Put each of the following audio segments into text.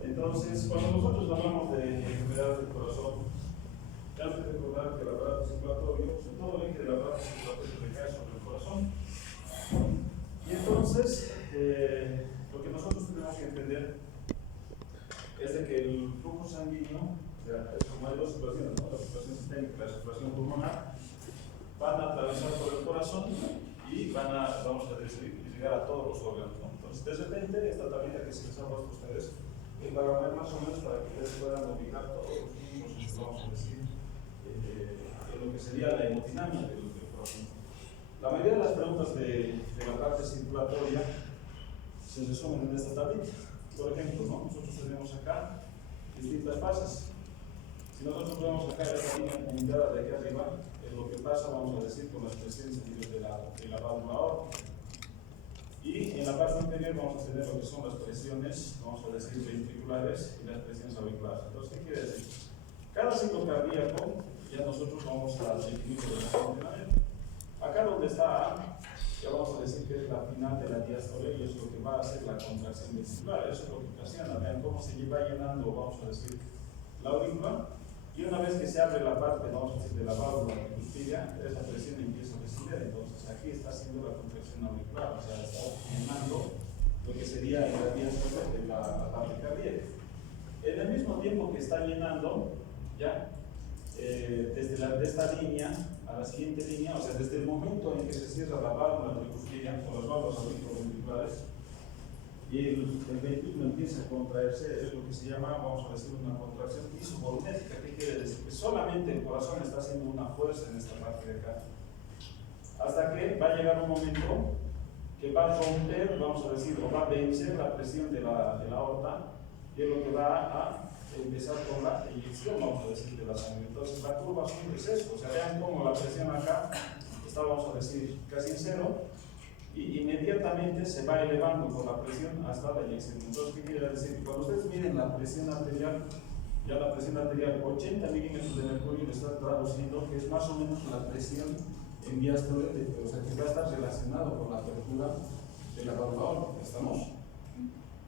Entonces, cuando nosotros hablamos de enfermedades del corazón, hay que recordar que el aparato circulatorio, todo el eje del aparato circulatorio recae sobre el corazón. Y entonces, lo que nosotros tenemos que entender es de que el flujo sanguíneo, o sea, es como hay dos situaciones, ¿no? La situación sistémica y la situación pulmonar, van a atravesar por el corazón y van a, vamos a decir, llegar a todos los órganos, ¿no? Entonces, de repente, esta tablita que se les ha puesto a ustedes, es para ver más o menos para que ustedes puedan ubicar todos los mismos, vamos a decir, en lo que sería la hemodinamia del corazón. La mayoría de las preguntas de la parte circulatoria se resumen en esta tablita. Por ejemplo, ¿no? Nosotros tenemos acá distintas fases. Si nosotros vemos acá esta línea punteada de aquí arriba, es lo que pasa, vamos a decir, con las presiones a nivel de la válvula aórtica. Y en la parte inferior vamos a tener lo que son las presiones, vamos a decir, ventriculares y las presiones auriculares. Entonces, ¿qué quiere decir? Cada ciclo cardíaco, ya nosotros vamos a definir el funcionamiento. Acá donde está A, ya vamos a decir que es la final de la diástole y es lo que va a hacer la contracción ventricular. Eso es lo que ocasiona. Vean cómo se va llenando, vamos a decir, la aurícula. Y una vez que se abre la parte, vamos a decir, de la válvula tricuspidia, esa presión empieza a descender. Entonces aquí está haciendo la contracción auricular, o sea, está llenando lo que sería la diástole de la parte cardíaca. En el mismo tiempo que está llenando, ya, desde esta línea a la siguiente línea, o sea, desde el momento en que se cierra la válvula tricuspidia o las válvulas auriculoventriculares y el ventrículo empieza a contraerse, es lo que se llama, vamos a decir, una contracción isovolumétrica. ¿Qué quiere decir? Que solamente el corazón está haciendo una fuerza en esta parte de acá, hasta que va a llegar un momento que va a romper, vamos a decir, o va a vencer la presión de la aorta, y es lo que va a empezar con la inyección, vamos a decir, de la sangre. Entonces la curva siempre es eso, o sea, vean cómo la presión acá está, vamos a decir, casi en cero, y inmediatamente se va elevando con la presión hasta la inyección. Entonces, ¿qué quiere decir? Cuando ustedes miren la presión arterial, ya la presión arterial 80 milímetros de mercurio le está traduciendo que es más o menos la presión en diástole, o sea, que va a estar relacionado con la apertura de la válvula aórtica. ¿Estamos?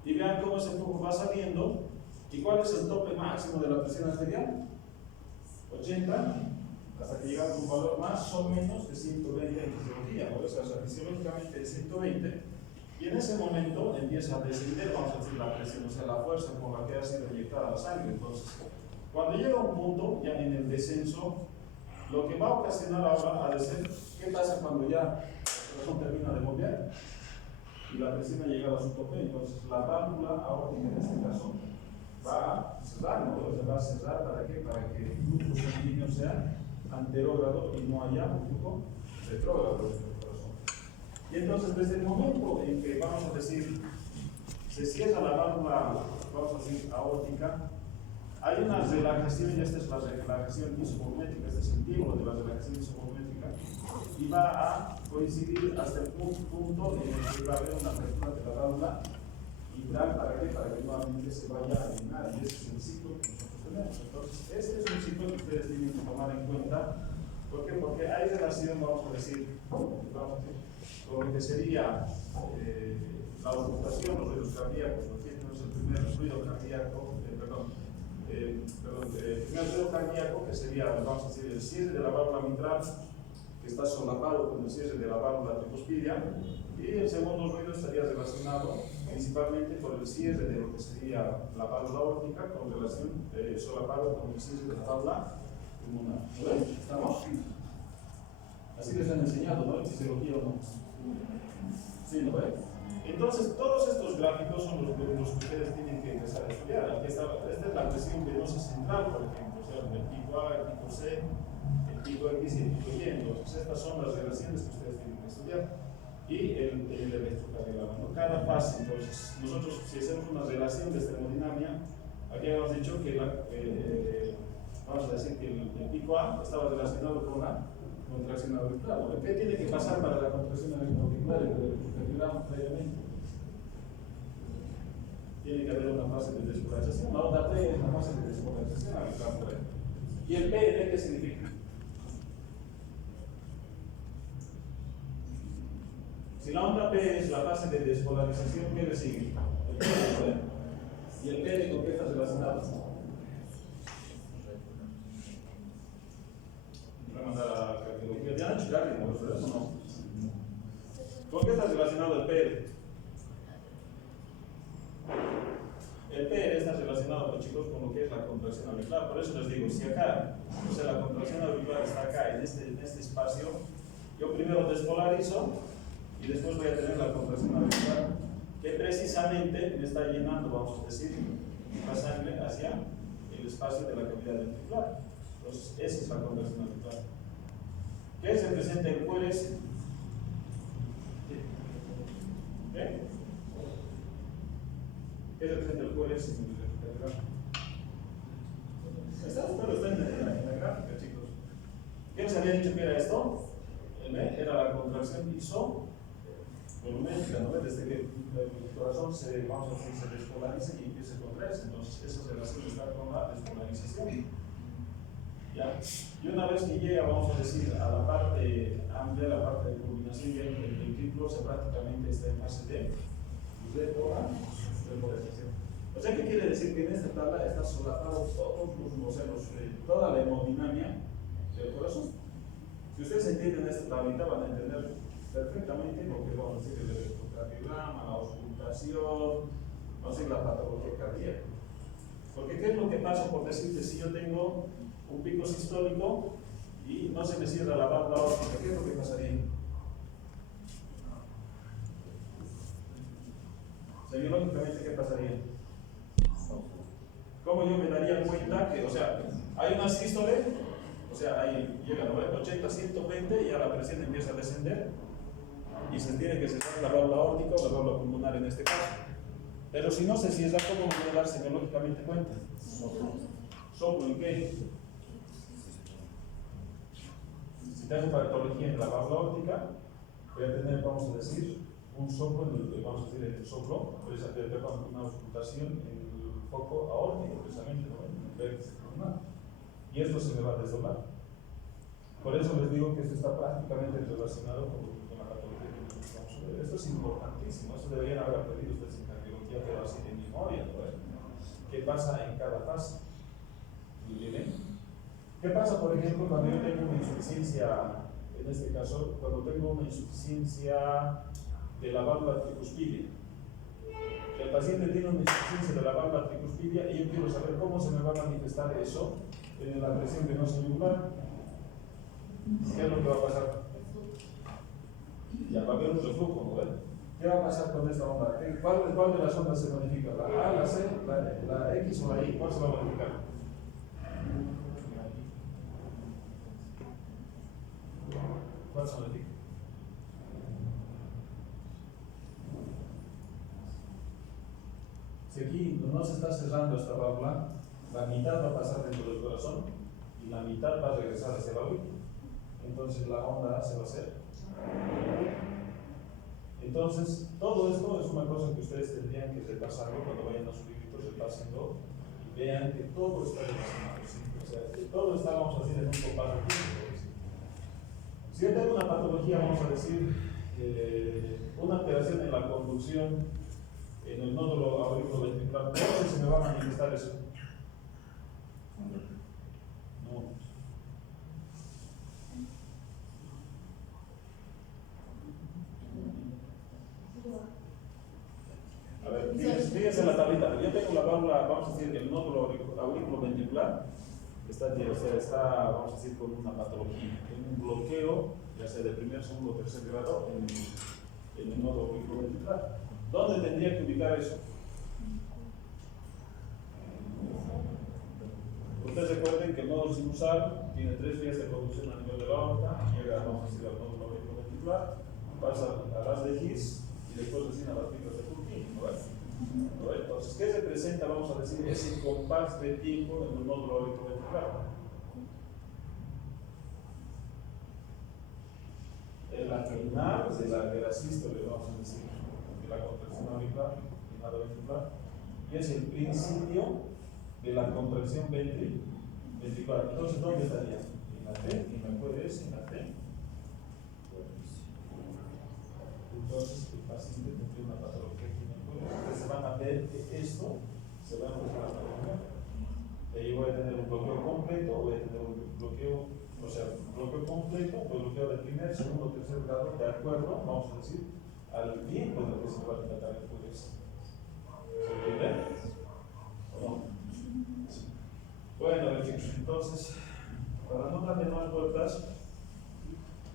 Y vean cómo ese flujo va saliendo. ¿Y cuál es el tope máximo de la presión arterial? 80, hasta que llegamos a un valor más o menos de 120 en fisiología, o sea, fisiológicamente de 120, y en ese momento empieza a descender, vamos a decir, la presión, o sea, la fuerza con la que ha sido inyectada la sangre. Entonces, cuando llega a un punto, ya en el descenso, lo que va a ocasionar ahora ha de ser, ¿qué pasa cuando ya el corazón termina de bombear? Y la presión ha llegado a su tope, entonces la válvula aórtica en este caso va a cerrar, ¿no? O sea, va a cerrar ¿para qué? Para que el flujo sanguíneo sea anterógrado y no haya un flujo retrógrado del corazón. Y entonces, desde el momento en que, vamos a decir, se cierra la válvula, vamos a decir, aórtica, hay una relajación, y esta es la relajación isovolumétrica, este es el tiempo de la relajación isovolumétrica, y va a coincidir hasta el punto en el que va a haber una apertura de la válvula integral. ¿Para qué? Para que nuevamente se vaya a llenar, y ese es el ciclo que nosotros tenemos. Entonces, este es un ciclo que ustedes tienen que tomar en cuenta. ¿Por qué? Porque hay relación, vamos a decir, con lo que sería la ocultación, los ruidos cardíacos. Aquí tenemos el primer ruido cardíaco, el primer ruido cardíaco, que sería, vamos a decir, el cierre de la válvula mitral, que está solapado con el cierre de la válvula tricuspidia, y el segundo ruido estaría relacionado principalmente por el cierre de lo que sería la válvula aórtica, con relación solapado con el cierre de la válvula pulmonar. ¿Estamos? Así les han enseñado, ¿no? En fisiología o no. Sí, ¿no ve? Entonces, todos estos gráficos son los que ustedes tienen que empezar a estudiar. Esta es la presión venosa central, por ejemplo, o sea, el pico A, el pico C, el pico X y el pico Y. Entonces, estas son las relaciones que ustedes tienen que estudiar. Y el electrocardiograma, ¿no? Cada fase. Entonces, nosotros, si hacemos una relación de termodinámica, aquí habíamos dicho que vamos a decir que el pico A estaba relacionado con la contracción auricular. ¿Qué tiene que pasar para la contracción auricular en el electrocardiograma previamente? Tiene que haber una fase de despolarización. La onda P es la fase de despolarización auricular. ¿Y el PN qué significa? Si la onda P es la fase de despolarización, ¿qué le sigue? El PN. ¿Y el P con qué está relacionado? Voy a mandar a la cardiología. ¿Ya han hecho cardio, ustedes o no? ¿Con qué está relacionado el P? El PR está relacionado, pues, chicos, con lo que es la contracción auricular. Por eso les digo, si acá, o sea, la contracción auricular está acá, en este espacio, yo primero despolarizo y después voy a tener la contracción auricular, que precisamente me está llenando, vamos a decir, la sangre hacia el espacio de la cavidad ventricular. Entonces, esa es la contracción auricular. ¿Qué se presenta el QRS? ¿Qué? ¿Qué representa el QRS? Está en la gráfica, chicos. ¿Qué nos había dicho que era esto? El B era la contracción isovolumétrica, ¿no? Desde que el corazón se, vamos a decir, se despolariza y empieza a contraerse. Entonces, esa relación está con la despolarización. ¿Ya? Y una vez que llega, vamos a decir, a la parte amplia, la parte de culminación, ya el ventrículo se prácticamente está en fase de despolarización. O sea, ¿qué quiere decir? Que en esta tabla está solapado toda la hemodinamia del corazón. Si ustedes entienden esta tablita, van a entender perfectamente lo que vamos a decir el electrocardiograma, la auscultación, vamos a decir la patología cardíaca. Porque ¿qué es lo que pasa? Por decirte, si yo tengo un pico sistólico y no se me cierra la válvula aórtica, ¿qué es lo que pasaría? Semiológicamente, ¿qué pasaría? ¿Cómo yo me daría cuenta que, o sea, hay una sístole, o sea, ahí llega a 80, 120 y ya la presión empieza a descender y se tiene que cerrar la válvula aórtica o la válvula pulmonar en este caso? Pero si no se cierra, ¿cómo me voy a dar semiológicamente cuenta? ¿Soplo en qué? Si tengo patología en la válvula aórtica, voy a tener, vamos a decir, un soplo, vamos a decir, el soplo, una auscultación en el foco aórtico, precisamente, ¿no? En el vértice pulmonar. Y esto se me va a desdoblar. Por eso les digo que esto está prácticamente relacionado con la patología que vamos a ver. Esto es importantísimo, esto deberían haber aprendido ustedes en cardiología, pero así de memoria, ¿no? ¿Qué pasa en cada fase? ¿Bien? ¿Qué pasa, por ejemplo, cuando yo tengo una insuficiencia, en este caso, cuando tengo una insuficiencia de la válvula tricuspidia? El paciente tiene una insuficiencia de la válvula tricuspidia y yo quiero saber cómo se me va a manifestar eso en la presión venosa yugular. ¿Qué es lo que va a pasar? Ya va a haber un reflujo, ¿no? ¿Qué va a pasar con esta onda? ¿Cuál de las ondas se modifica? ¿La A, la C, la X o la Y? ¿Cuál se va a modificar? ¿Cuál se modifica? Si aquí no se está cerrando esta válvula, la mitad va a pasar dentro del corazón y la mitad va a regresar hacia la oído. Entonces la onda A se va a hacer. Entonces, todo esto es una cosa que ustedes tendrían que repasarlo cuando vayan a sus libritos, repásenlo y vean que todo está relacionado, ¿sí? O sea, que todo está, vamos a decir, en un compás de tiempo. Si yo tengo una patología, vamos a decir, una alteración en la conducción en el nódulo auriculoventricular, ¿cómo se me va a manifestar eso? No. A ver, fíjense en la tablita. Yo tengo la válvula, vamos a decir, el nódulo auriculoventricular está, vamos a decir, con una patología, con un bloqueo, ya sea de primer, segundo o tercer grado, en el nódulo auriculoventricular. ¿Dónde tendría que ubicar eso? Ustedes recuerden que el nódulo sinusal tiene 3 vías de conducción a nivel de la aorta, llega, vamos a decir, al nódulo auriculoventricular, pasa a las de His y después recién a las fibras de Purkinje, ¿no? Entonces, ¿qué representa, vamos a decir, ese compás de tiempo en el nódulo auriculoventricular? La terminal de la sístole, vamos a decir, de la contracción auricular, y es el principio de la contracción ventricular. Entonces, ¿dónde estaría? En la T, y me puede decir en la T. Entonces, el paciente tendría una patología que me puede. Ustedes van a ver que esto se va a empezar a prolongar. Y ahí voy a tener un bloqueo completo, voy a tener un bloqueo, o sea, bloqueo completo, bloqueo de primer, segundo, tercer grado, de acuerdo, vamos a decir, al tiempo en el que se va a tratar el juez. ¿Se entiende? ¿O no? Sí. Bueno, chicos, entonces, para no darle más vueltas,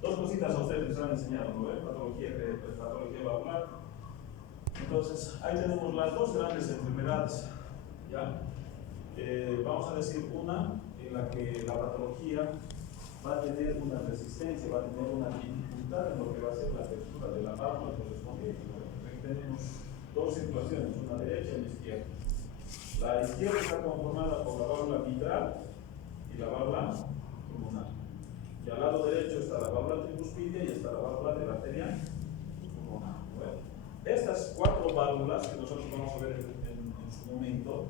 dos cositas a ustedes les han enseñado, ¿no? Patología valvular. Entonces, ahí tenemos las dos grandes enfermedades, ¿ya? Vamos a decir una en la que la patología va a tener una resistencia, va a tener una dificultad en lo que va a ser la apertura de la válvula correspondiente. Aquí tenemos dos situaciones, una derecha y una izquierda. La izquierda está conformada por la válvula mitral y la válvula pulmonar. Y al lado derecho está la válvula tricuspidia y está la válvula de la arteria pulmonar. Bueno, estas cuatro válvulas que nosotros vamos a ver en su momento,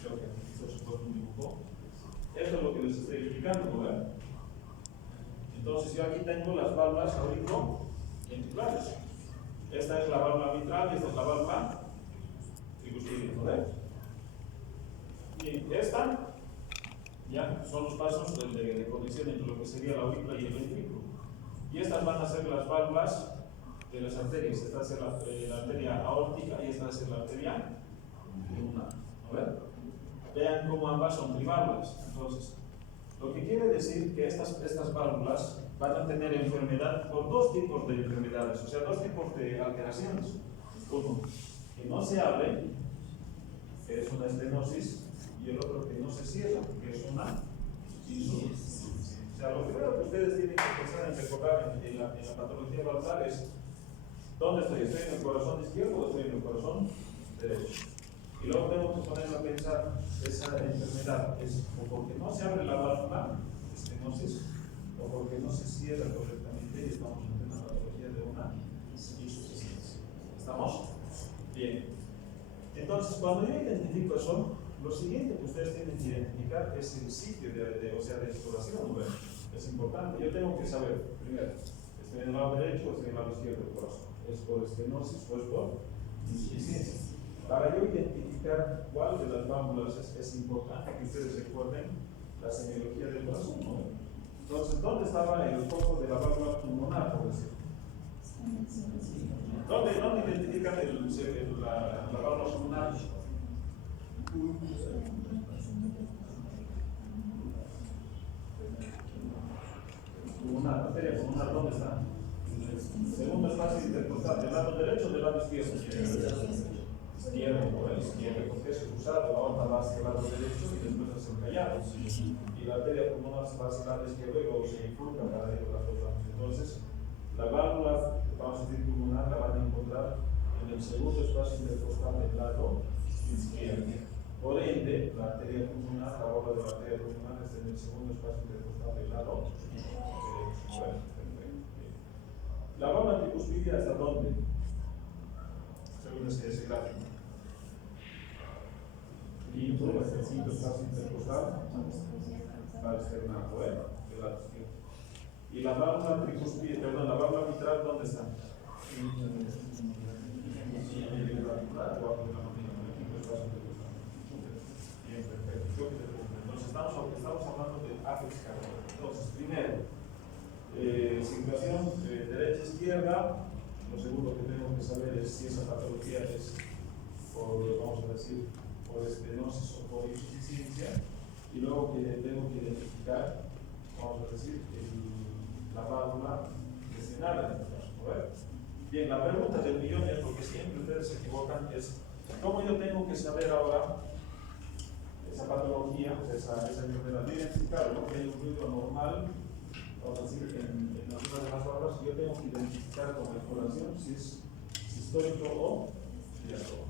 creo que aquí se puso un dibujo, esto es lo que les estoy explicando, ¿verdad? Entonces yo aquí tengo las válvulas auriculoventriculares. Esta es la válvula mitral y esta es la válvula tricuspidia, ¿verdad? Y esta ya son los pasos de conexión entre lo que sería la aurícula y el ventrículo. Y estas van a ser las válvulas de las arterias. Esta va a ser la arteria aórtica y esta va a ser la arteria pulmonar. ¿Verdad? Vean cómo ambas son triválvulas. Entonces, lo que quiere decir que estas válvulas van a tener enfermedad por dos tipos de enfermedades, o sea, dos tipos de alteraciones. Uno, que no se abre, que es una estenosis, y el otro que no se cierra, que es una insuficiencia. O sea, lo primero que ustedes tienen que empezar a recordar en la patología valvular es ¿dónde estoy? ¿Estoy en el corazón izquierdo o estoy en el corazón derecho? Y luego tengo que ponerme a pensar, esa enfermedad es o porque no se abre la válvula, estenosis, o porque no se cierra correctamente y estamos en una patología de una insuficiencia. ¿Estamos? Bien. Entonces, cuando yo identifico eso, lo siguiente que ustedes tienen que identificar es el sitio de exploración. Bueno, es importante. Yo tengo que saber, primero, ¿estoy en el lado derecho o estoy en el lado izquierdo del corazón? ¿Es por estenosis o es por insuficiencia? Para yo identificar cuál de las válvulas es importante que ustedes recuerden la semiología del corazón, ¿no? Entonces, ¿dónde estaba el foco de la válvula pulmonar, por decir? ¿Dónde identifican la válvula pulmonar? Pulmonar, arteria pulmonar, ¿dónde está? Segundo espacio intercostal, ¿del lado derecho o del lado izquierdo? Izquierdo, por el izquierdo, porque es cruzado, la aorta va hacia el lado derecho y después hacia el callado. Y la arteria pulmonar se va hacia el lado izquierdo y luego se bifurca para ir a las dos lados. Entonces, la válvula, vamos a decir pulmonar, la van a encontrar en el segundo espacio intercostal del lado izquierdo. Por ende, la arteria pulmonar, la válvula de la arteria pulmonar está en el segundo espacio intercostal del lado derecho. Bueno, perfecto. La válvula tricuspidia, ¿hasta dónde? Según ese gráfico. Y todo es el quinto espacio intercostal para externar, bueno, del lado izquierdo. Y la válvula tricuspidia, perdón, la válvula mitral, ¿dónde está? Bien, perfecto. Entonces estamos hablando del ápex cardiaco. Entonces, primero, situación derecha-izquierda. Lo segundo que tengo que saber es si esa patología es por, vamos a decir, por estenosis o por insuficiencia. Y luego que tengo que identificar, vamos a decir, la válvula destinada. Bien, la pregunta del millón es, porque siempre ustedes se equivocan, es ¿cómo yo tengo que saber ahora esa patología, esa enfermedad? Identificar lo que hay un ruido anormal, vamos a decir, en algunas de las válvulas, yo tengo que identificar con la exploración si es sistólico o diastólico.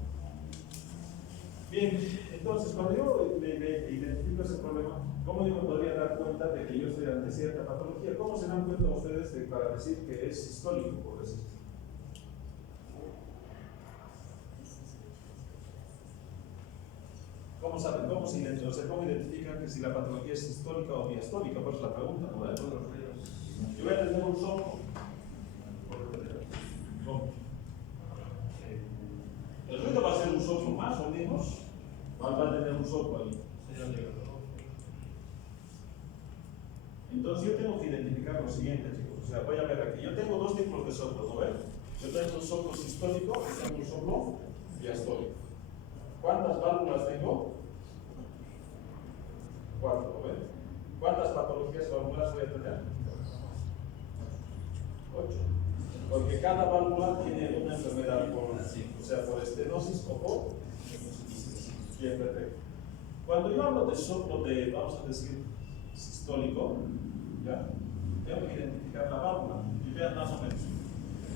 Bien, entonces cuando yo identifico ese problema, ¿cómo yo me podría dar cuenta de que yo estoy ante cierta patología? ¿Cómo se dan cuenta ustedes para decir que es sistólico, por decir? ¿Cómo saben? ¿Cómo se identifican? O sea, ¿cómo identifican que si la patología es sistólica o diastólica? Pues la pregunta, ¿no? Yo voy a tener un soplo. El ruido va a ser un soplo más o menos Va a tener un soplo ahí. Entonces yo tengo que identificar lo siguiente, chicos. O sea, voy a ver aquí. Yo tengo dos tipos de soplos, ¿no ven? Yo tengo un soplo sistólico y tengo un soplo diastólico. ¿Cuántas válvulas tengo? 4, ¿no ven? ¿Cuántas patologías valvulares voy a tener? 8. Porque cada válvula tiene una enfermedad o sea, por estenosis o por. Bien, perfecto. Cuando yo hablo de soplo de, vamos a decir, sistólico, ¿ya? Tengo que identificar la válvula y vean más o menos.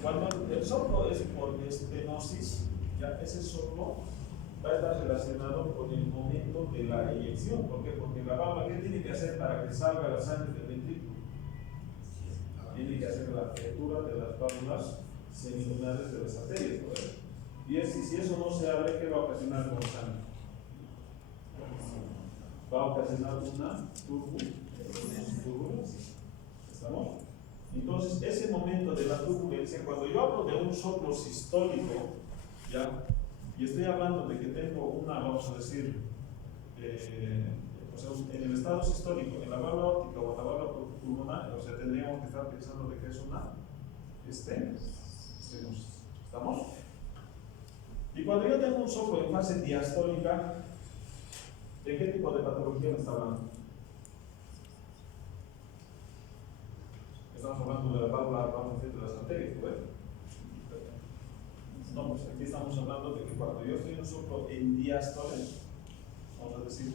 Cuando el soplo es por estenosis, ya ese soplo va a estar relacionado con el momento de la eyección. ¿Por qué? Porque la válvula, ¿qué tiene que hacer para que salga la sangre del ventrículo? Tiene que hacer la apertura de las válvulas semilunares de las arterias, ¿no? Y si eso no se abre, ¿qué va a ocasionar con sangre? Va a ocasionar una turbulencia. ¿Estamos? Entonces, ese momento de la turbulencia, cuando yo hablo de un soplo sistólico, ¿ya? Y estoy hablando de que tengo una, vamos a decir, o sea, en el estado sistólico, en la válvula óptica o en la válvula pulmonar, o sea, tendríamos que estar pensando de que es una estenosis. ¿Estamos? Y cuando yo tengo un soplo en fase diastólica, ¿de qué tipo de patología me está hablando? Estamos hablando de la válvula, vamos a decir, de las arterias, ¿no? No, pues aquí estamos hablando de que cuando yo estoy en un soplo en diástole, vamos a decir,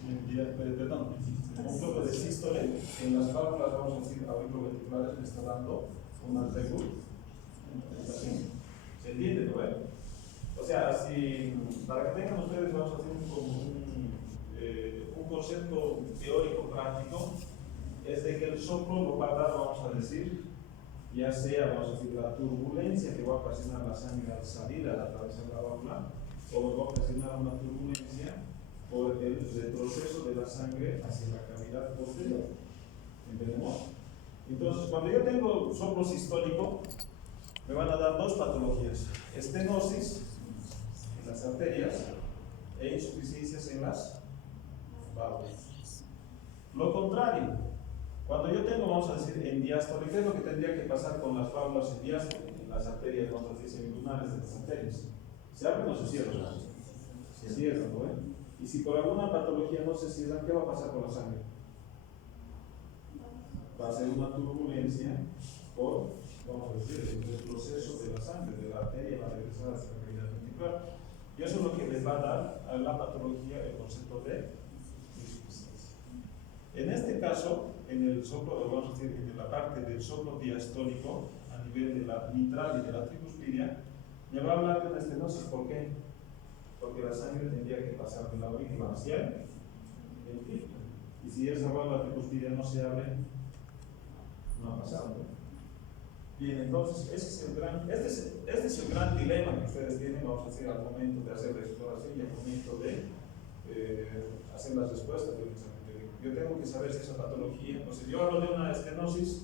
perdón, un soplo de sístole, en las válvulas, vamos a decir, auriculoventriculares me está dando una regulación. ¿Se entiende, no? O sea, si, para que tengan ustedes, vamos a hacer un concepto teórico práctico, es de que el soplo lo va a dar, vamos a decir, ya sea, vamos a decir, la turbulencia que va a ocasionar la sangre al salir, al atravesar la válvula, o va a ocasionar una turbulencia por el retroceso de la sangre hacia la cavidad posterior. ¿Entendemos? Entonces, cuando yo tengo soplo sistólico, me van a dar dos patologías: estenosis en las arterias e insuficiencias en las válvulas. Lo contrario, cuando yo tengo, vamos a decir, en diástole, ¿qué es lo que tendría que pasar con las válvulas en diástole? En las arterias, vamos a decir, semilunares de las arterias. ¿Se abren o se cierran? Se cierran, ¿no? Y si por alguna patología no se cierran, ¿qué va a pasar con la sangre? Va a ser una turbulencia por, vamos a decir, el proceso de la sangre, de la arteria, va a regresar hacia la cavidad ventricular. Y eso es lo que les va a dar a la patología el concepto de insuficiencia. En este caso, en el soplo, vamos a decir, en la parte del soplo diastólico, a nivel de la mitral y de la tricuspidia, me va a hablar de una estenosis. ¿Por qué? Porque la sangre tendría que pasar de la aurícula hacia el ventrículo. Y si esa válvula tricuspidia no se abre, no ha pasado. Bien, entonces, este es el gran dilema que ustedes tienen, vamos a decir, al momento de hacer la exploración y al momento de hacer las respuestas del examen. Yo tengo que saber si esa patología, o si yo hablo de una estenosis,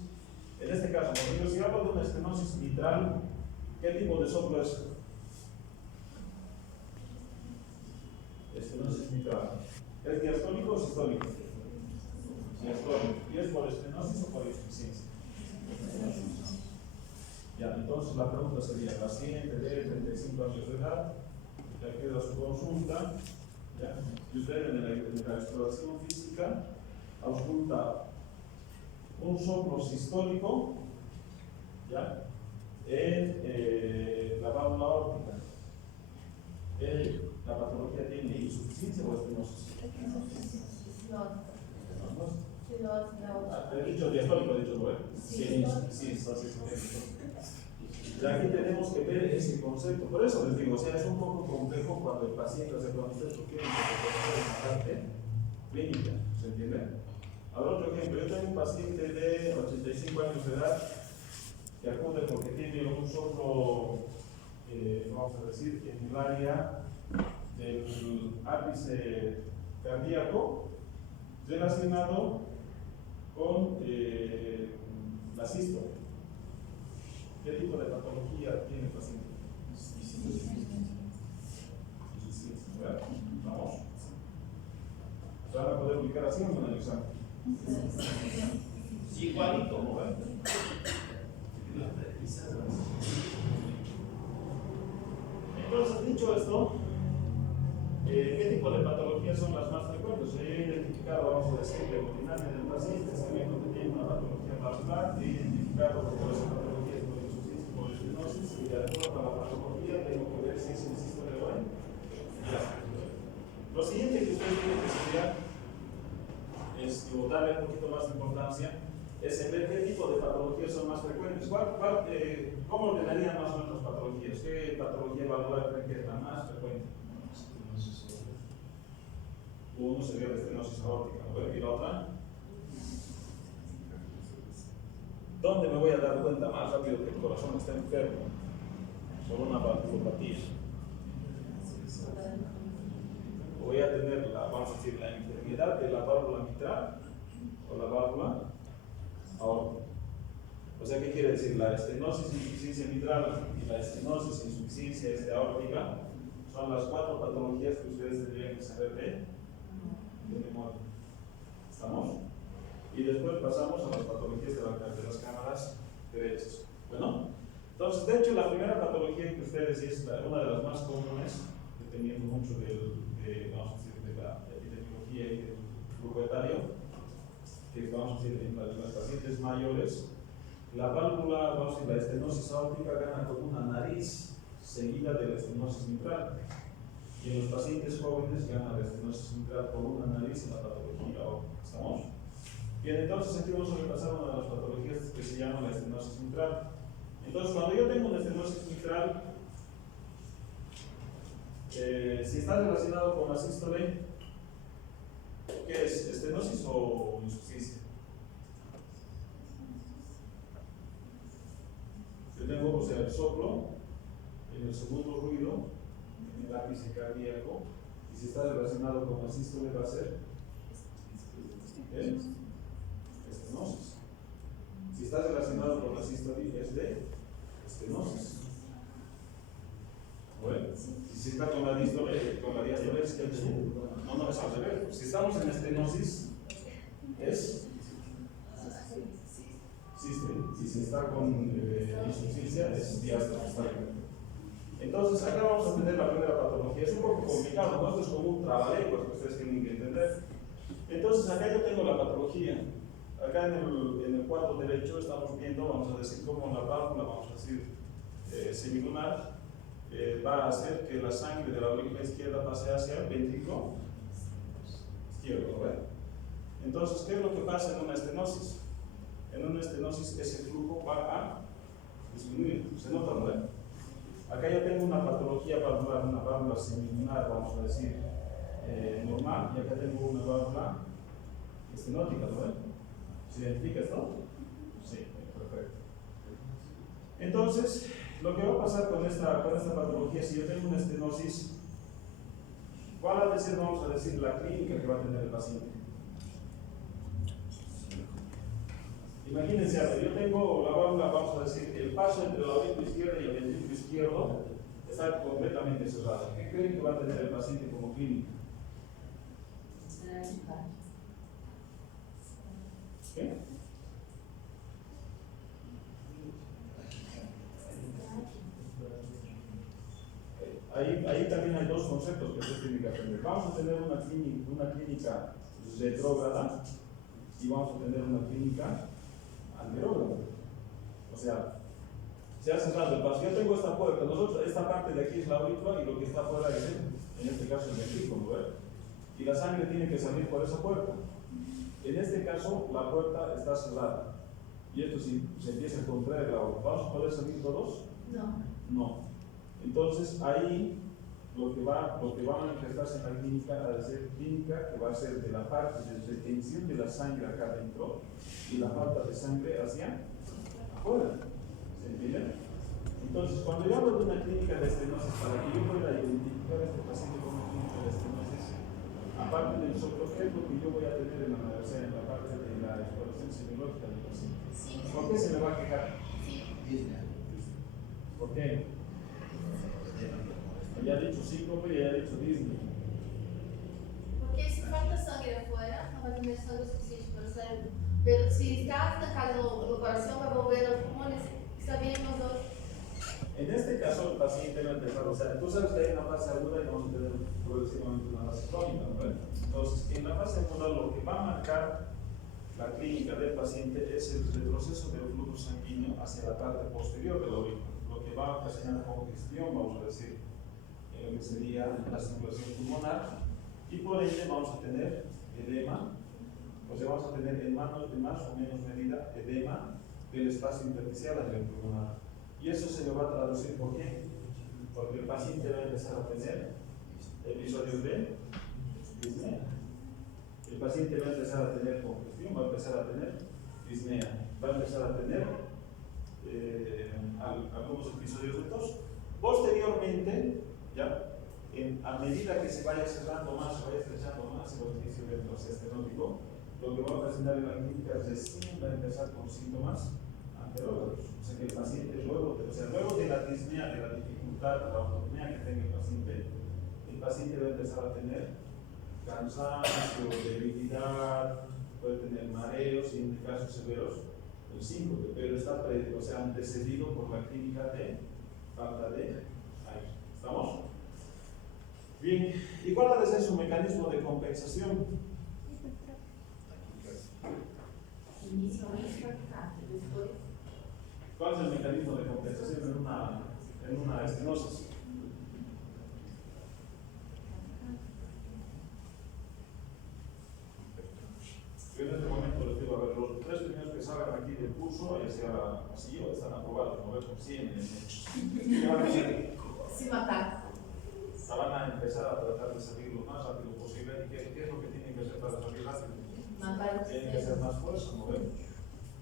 en este caso, si hablo de una estenosis mitral, ¿qué tipo de soplo es? Estenosis mitral. ¿Es diastólico o sistólico? Diastólico. ¿Y es por estenosis o por insuficiencia? Ya, entonces la pregunta sería: paciente de 35 años de edad, ya queda su consulta, ¿ya? Y usted en la exploración física ausculta un soplo sistólico, ¿ya? En la válvula óptica. La patología tiene insuficiencia o estenosis. He dicho diastólico, he dicho, ¿no? Sí, y aquí tenemos que ver ese concepto. Por eso les digo, o sea, es un poco complejo cuando el paciente, o sea, cuando usted quiere una parte clínica, ¿se entiende? Ahora otro ejemplo: yo tengo un paciente de 85 años de edad que acude porque tiene un soplo, vamos a decir, en el área del ápice cardíaco relacionado con la sístole. ¿Qué tipo de patología tiene el paciente? Vamos. poder ubicar así en el examen. Igualito, ¿no? Entonces, dicho esto, ¿qué tipo de patologías son las más frecuentes? Yo he identificado, vamos a decir, la hemodinamia del paciente, sabiendo que tiene una patología vascular, he identificado que por esa patología es por estenosis, y de acuerdo a la patología tengo que ver si es un sístole o no. Lo siguiente que ustedes tienen que estudiar es, o darle un poquito más de importancia, es en ver qué tipo de patologías son más frecuentes. ¿Cómo ordenarían más o menos las patologías? ¿Qué patología valvular creen que es la más frecuente? Uno sería la estenosis aórtica, ¿no? ¿Y la otra? ¿Dónde me voy a dar cuenta más rápido que el corazón está enfermo? Por una valvulopatía. Voy a tener vamos a decir, la enfermedad de la válvula mitral o la válvula aórtica. O sea, ¿qué quiere decir? La estenosis insuficiencia mitral y la estenosis insuficiencia aórtica son las 4 patologías que ustedes tendrían que saber de memoria. ¿Estamos? Y después pasamos a las patologías de las cámaras derechas. Bueno, entonces, de hecho, la primera patología que ustedes, y es una de las más comunes, dependiendo mucho vamos a decir, de la epidemiología y del grupo etario, que vamos a decir, en las pacientes mayores, la válvula, vamos a decir, la estenosis aórtica gana con una nariz seguida de la estenosis mitral. Y en los pacientes jóvenes gana la estenosis mitral por una nariz en la patología aórtica. ¿Estamos? Bien, entonces aquí vamos a repasar una de las patologías que se llama la estenosis mitral. Entonces, cuando yo tengo una estenosis mitral, si está relacionado con la sístole, ¿qué es? ¿Estenosis o insuficiencia? Yo tengo, o sea, el soplo, en el segundo ruido, en el ápice cardíaco, y si está relacionado con la sístole va a ser estenosis. Si está relacionado con la sístole es de estenosis. Bueno, si está con la diástole es que no es al revés. Si estamos en estenosis es sístole, y si está con insuficiencia es diástole. Entonces acá vamos a entender la primera patología. Es un poco complicado, ¿no? Esto es como un trabalenguas que ustedes tienen que entender. Entonces acá yo tengo la patología. Acá en el cuadro derecho estamos viendo, vamos a decir, cómo la válvula, vamos a decir, semilunar, va a hacer que la sangre de la aurícula izquierda pase hacia el ventrículo izquierdo, ¿verdad? Entonces, ¿qué es lo que pasa en una estenosis? En una estenosis ese flujo va a disminuir. ¿Se nota, no? Acá yo tengo una patología valvular, una válvula semilunar, vamos a decir, normal, y acá tengo una válvula estenótica, ¿no? ¿Se identifica esto? Sí, perfecto. Entonces, lo que va a pasar con esta patología, si yo tengo una estenosis, ¿cuál ha de ser, vamos a decir, la clínica que va a tener el paciente? Imagínense, yo tengo la válvula, vamos a decir, el paso entre la aurícula izquierda y el ventrículo izquierdo está completamente cerrado. ¿Qué creen que va a tener el paciente como clínica? ¿Qué? Ahí también hay dos conceptos que ustedes tienen que aprender. Vamos a tener una clínica retrógrada y vamos a tener una clínica anterógrada. O sea, se ha cerrado el paso. Yo tengo esta puerta, esta parte de aquí es la aurícula y lo que está afuera es, en este caso, el ventrículo, ¿verdad? Y la sangre tiene que salir por esa puerta. En este caso, la puerta está cerrada. Y esto si se empieza a contraer la aorta, ¿vamos a poder salir todos? No. No. Entonces, ahí lo que va a manifestarse en la clínica ha de ser clínica que va a ser de la parte de retención de la sangre acá adentro y la falta de sangre hacia afuera. ¿Se entiende? Entonces, cuando yo hablo de una clínica de estenosis, para que yo pueda identificar a este paciente como clínica de estenosis, aparte del soplo, ¿qué es lo que yo voy a tener en la parte de la exploración semiológica del paciente? ¿Por qué se me va a quejar? ¿Por qué? Ya ha dicho síncope y ya ha dicho Disney. Porque si falta sangre afuera, tener sangue suficiente para el cérebro. Pero si está estancado en el corazón, va a volver a los pulmones. ¿Está bien los dos? En este caso, el paciente va a empezar, o sea, tú sabes que hay una fase aguda y vamos a tener progresivamente una fase crónica, ¿no? Entonces, en la fase aguda, lo que va a marcar la clínica del paciente es el retroceso del flujo sanguíneo hacia la parte posterior de la aurícula, lo que va a ocasionar congestión, vamos a decir, en lo que sería la circulación pulmonar, y por ende vamos a tener edema, o sea, vamos a tener en más o menos medida edema del espacio intersticial a nivel pulmonar. Y eso se le va a traducir, ¿por qué? Porque el paciente va a empezar a tener episodios de disnea. El paciente va a empezar a tener congestión, va a empezar a tener disnea, va a empezar a tener algunos episodios de tos. Posteriormente, ya, a medida que se vaya cerrando más, se vaya estrechando más el orificio del estenótico, lo que va a ocasionar en la clínica recién va a empezar con síntomas anterólogos. O sea que el paciente luego de la disnea, de la dificultad, de la autonomía que tenga el paciente va a empezar a tener cansancio, debilidad, puede tener mareos y en casos severos el síncope, pero está antecedido por la clínica de falta de aire. ¿Estamos? Bien, ¿y cuál ha de ser su mecanismo de compensación? ¿Cuál es el mecanismo de compensación en una estenosis? Yo en este momento les digo, a ver, los 3 primeros que salgan aquí del curso, ya sea así o están aprobados, no veo si en Sin matar. van a empezar a tratar de salir lo más rápido posible. ¿Y qué es lo que tienen que hacer para salir rápido? Tienen que hacer más fuerza, ¿no ven?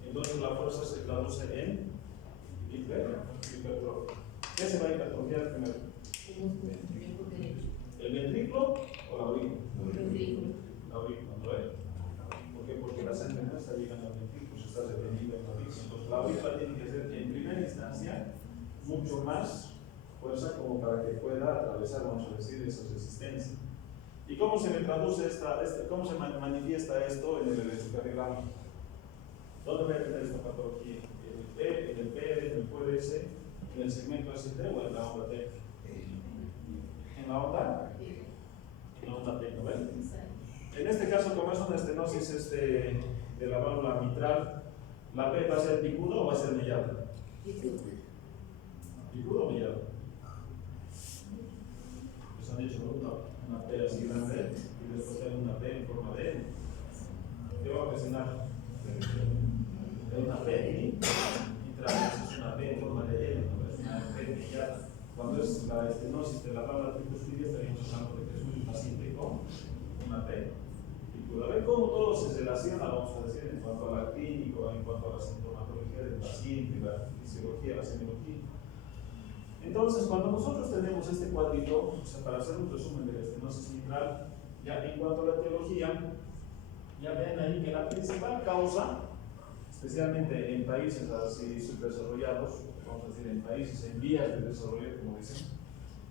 Entonces la fuerza se traduce en hipertrofia. ¿Qué se va a hipertrofiar primero? ¿El ventrículo o la aurícula? La aurícula, ¿no ven? ¿Por qué? Porque la sangre no está llegando al ventrículo, se está reteniendo en la aurícula. Entonces la aurícula tiene que hacer en primera instancia mucho más fuerza como para que pueda atravesar, vamos a decir, esa resistencia. ¿Y cómo se me traduce cómo se manifiesta esto en el electrocardiograma? ¿Dónde voy a tener esta patología? ¿En el PD, en el QRS, en el segmento ST o en la onda T? ¿En la onda? En la onda T, ¿no ven? En este caso, como es una estenosis de la válvula mitral, ¿la P va a ser picudo o va a ser mellada? ¿Picudo o mellada? Les han dicho una P así grande y después hay una P en forma de N. ¿Qué va a ocasionar? Es una P mitral, es una P en forma de N, ¿no? Es una P mellada. Cuando es la estenosis de la válvula tricuspidia, estaríamos hablando de que es un paciente con una P. A ver cómo todo se relaciona, vamos a decir, en cuanto a la clínica, en cuanto a la sintomatología del paciente, la fisiología, la semiología. Entonces, cuando nosotros tenemos este cuadrito, o sea, para hacer un resumen de la estenosis mitral, ya en cuanto a la etiología, ya ven ahí que la principal causa, especialmente en países así subdesarrollados, vamos a decir en países en vías de desarrollo, como dicen,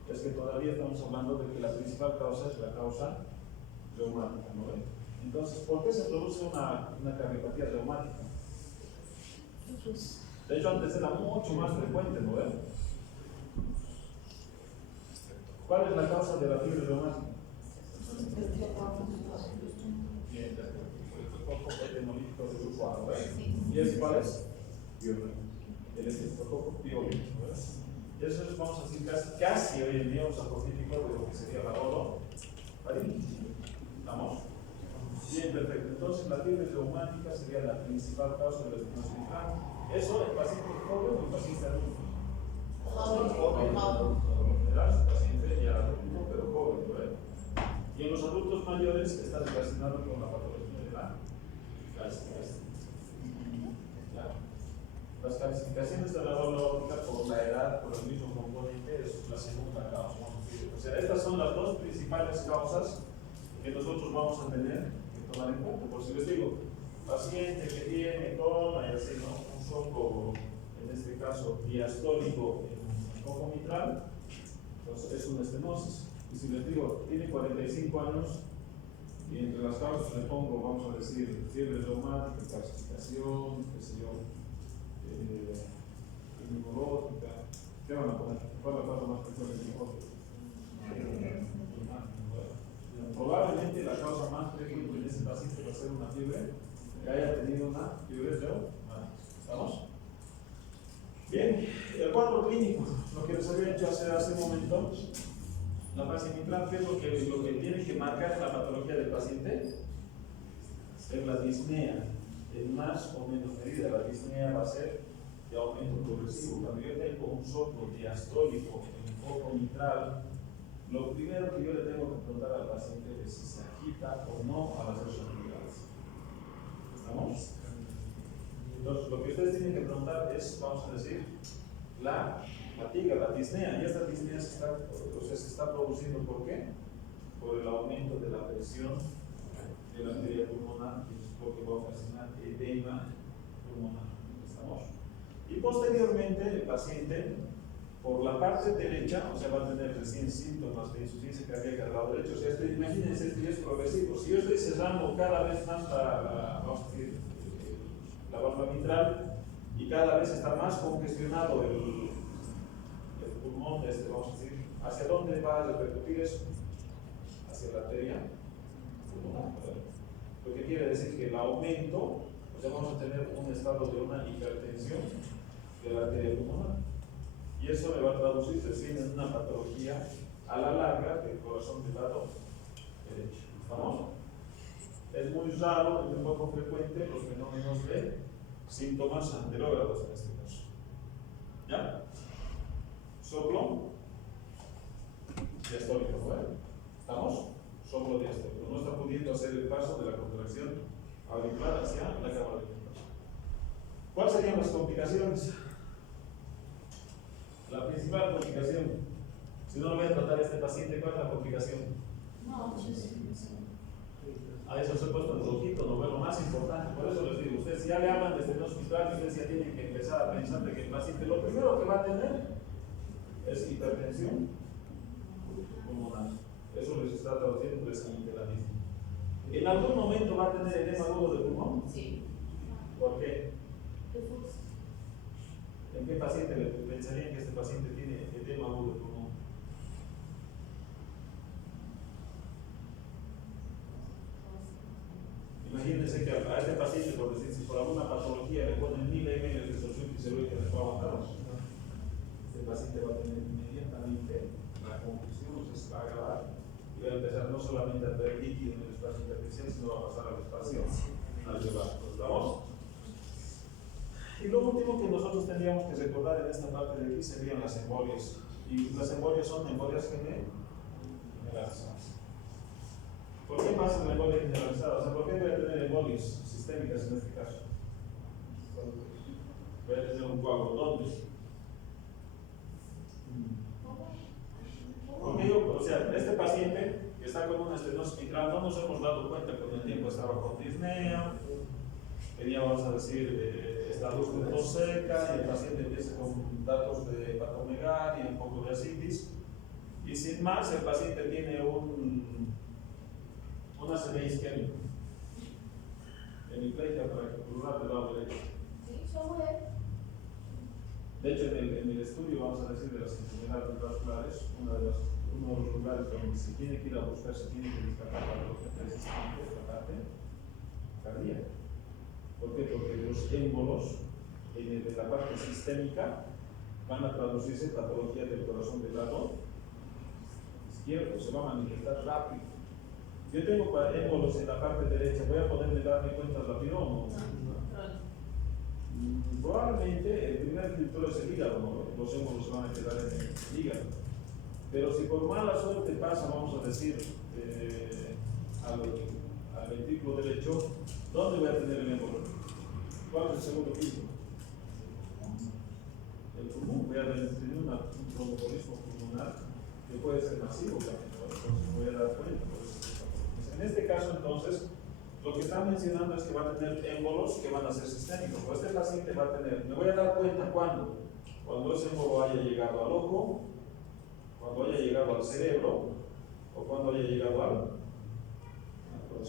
es que todavía estamos hablando de que la principal causa es la causa reumática, ¿no ven? Entonces, ¿por qué se produce una cardiopatía reumática? De hecho, antes era mucho más frecuente, ¿no ven? ¿Cuál es la causa de la fiebre reumática? Bien, el estreptococo de grupo A, ¿no ven? ¿Y ese cuál es? El estreptococo piolín, ¿no ven? Y eso es, vamos a decir, casi hoy en día un saprotípico de lo que sería la orofaringitis. ¿Estamos? Bien, perfecto. Entonces, la fiebre reumática sería la principal causa de la estenosis mitral. Eso, el paciente joven o el paciente adulto. El paciente ya adulto, pero joven, ¿no? Y en los adultos mayores está relacionado con la patología de la calcificación. Las calcificaciones de la válvula aórtica por la edad, por el mismo componente, es la segunda causa. O sea, estas son las dos principales causas que nosotros vamos a tener que tomar en cuenta. Por si les digo, paciente que tiene coma y así, ¿no? Un foco, en este caso diastólico en foco mitral, entonces es una estenosis. Y si les digo, tiene 45 años, Y entre las causas le pongo, vamos a decir, fiebre reumática, calcificación, qué sé yo, inmunológica. ¿Qué van a poner? ¿Cuál es la causa más frecuente de mejor? Probablemente la causa más frecuente en ese paciente va a ser una fiebre que haya tenido una fiebre reumática. ¿Estamos? Bien, el cuadro clínico, lo que les había hecho hace un momento, la fase mitral, ¿qué es lo que tiene que marcar en la patología del paciente? Es la disnea, en más o menos medida. La disnea va a ser de aumento progresivo. Cuando yo tengo un soplo diastólico en foco mitral, lo primero que yo le tengo que preguntar al paciente es si se agita o no a las 8 mitrales. ¿Estamos? Entonces, lo que ustedes tienen que preguntar es, vamos a decir, la fatiga, la disnea. Y esta disnea se está produciendo ¿por qué? Por el aumento de la presión de la arteria pulmonar, que es lo que va a ocasionar edema pulmonar. ¿Estamos? Y posteriormente, el paciente, por la parte derecha, o sea, va a tener recién síntomas de insuficiencia cardíaca del lado derecho. O sea, imagínense, esto ya es progresivo. Si yo estoy cerrando cada vez más vamos a decir, la válvula mitral, y cada vez está más congestionado el pulmón, vamos a decir, ¿hacia dónde va a repercutir eso? Hacia la arteria pulmonar. Lo que quiere decir que el aumento, o sea, vamos a tener un estado de una hipertensión de la arteria pulmonar. Y eso le va a traducir recién en una patología a la larga del corazón del lado derecho. ¿Vamos? Es muy raro, es muy poco frecuente los fenómenos de síntomas anterógrados en este caso. ¿Ya? Soplo diastólico, ¿vale? ¿Estamos? Soplo diastólico. No está pudiendo hacer el paso de la contracción auricular hacia la cámara de ventilación. ¿Cuáles serían las complicaciones? La principal complicación, si no lo voy a tratar a este paciente, ¿cuál es la complicación? No, A eso se ha puesto en rojito, no es lo más importante. Por eso les digo, ustedes ya le hablan de estenosis mitral, ustedes ya tienen que empezar a pensar de que el paciente lo primero que va a tener es hipertensión pulmonar. Eso les está traduciendo precisamente la misma. ¿En algún momento va a tener edema agudo de pulmón? Sí. ¿Por qué? ¿En qué paciente le pensarían que este paciente tiene edema agudo de pulmón? Imagínense que a este paciente, por decir, si por alguna patología le ponen 1000 ml de solución fiseológica que les va a aguantar, este paciente va a tener inmediatamente la confusión, se va a agravar y va a empezar no solamente a tener líquido en el espacio intersticial, sino va a pasar al espacio alveolar. ¿Estamos? Y lo último que nosotros tendríamos que recordar en esta parte de aquí serían las embolias. Y las embolias son embolias generalizadas. ¿Por qué pasa la embolia generalizada? O sea, ¿por qué voy a tener embolias sistémicas en este caso? Voy a tener un coágulo. ¿Dónde? Porque o sea, este paciente que está con una estenosis mitral, no nos hemos dado cuenta que con el tiempo estaba con disnea, tenía, vamos a decir, estados de tos seca, y el paciente empieza con datos de hepatomegalia y un poco de ascitis, y sin más, el paciente tiene una CV isquémica, hemiplegia paraventricular del lado derecho. De hecho, en el estudio, vamos a decir, de las enfermedades vasculares, uno de los lugares donde se tiene que ir a buscar, se tiene que destacar precisamente la parte cardíaca. ¿Por qué? Porque los émbolos de la parte sistémica van a traducirse en patología del corazón del lado izquierdo, se va a manifestar rápido. Yo tengo émbolos en la parte derecha, ¿voy a poderme darme cuenta rápido o no? Probablemente el primer filtro es el hígado, ¿no? Los émbolos se van a quedar en el hígado. Pero si por mala suerte pasa, vamos a decir, al ventrículo derecho, ¿dónde voy a tener el émbolo? ¿Cuál es el segundo piso? El pulmón. Voy a tener un tromboembolismo pulmonar que puede ser masivo también, ¿no? Entonces me voy a dar cuenta. En este caso, entonces, lo que están mencionando es que va a tener émbolos que van a ser sistémicos. O este paciente va a tener, me voy a dar cuenta cuando ese émbolo haya llegado al ojo, cuando haya llegado al cerebro o cuando haya llegado al corazón.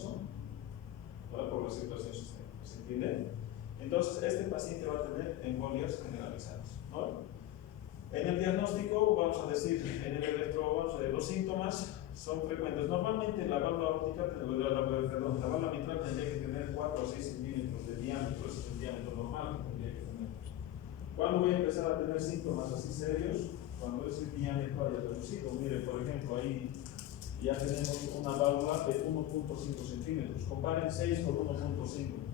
Entonces, este paciente va a tener embolias generalizadas, ¿no? En el diagnóstico, vamos a decir, en el los síntomas son frecuentes. Normalmente la válvula óptica, la válvula mitral tendría que tener 4 o 6 centímetros de diámetro, ese es el diámetro normal que tendría que tener. ¿Cuándo voy a empezar a tener síntomas así serios? Cuando ese diámetro haya reducido. Mire, por ejemplo, ahí ya tenemos una válvula de 1.5 centímetros. Comparen 6 con 1.5.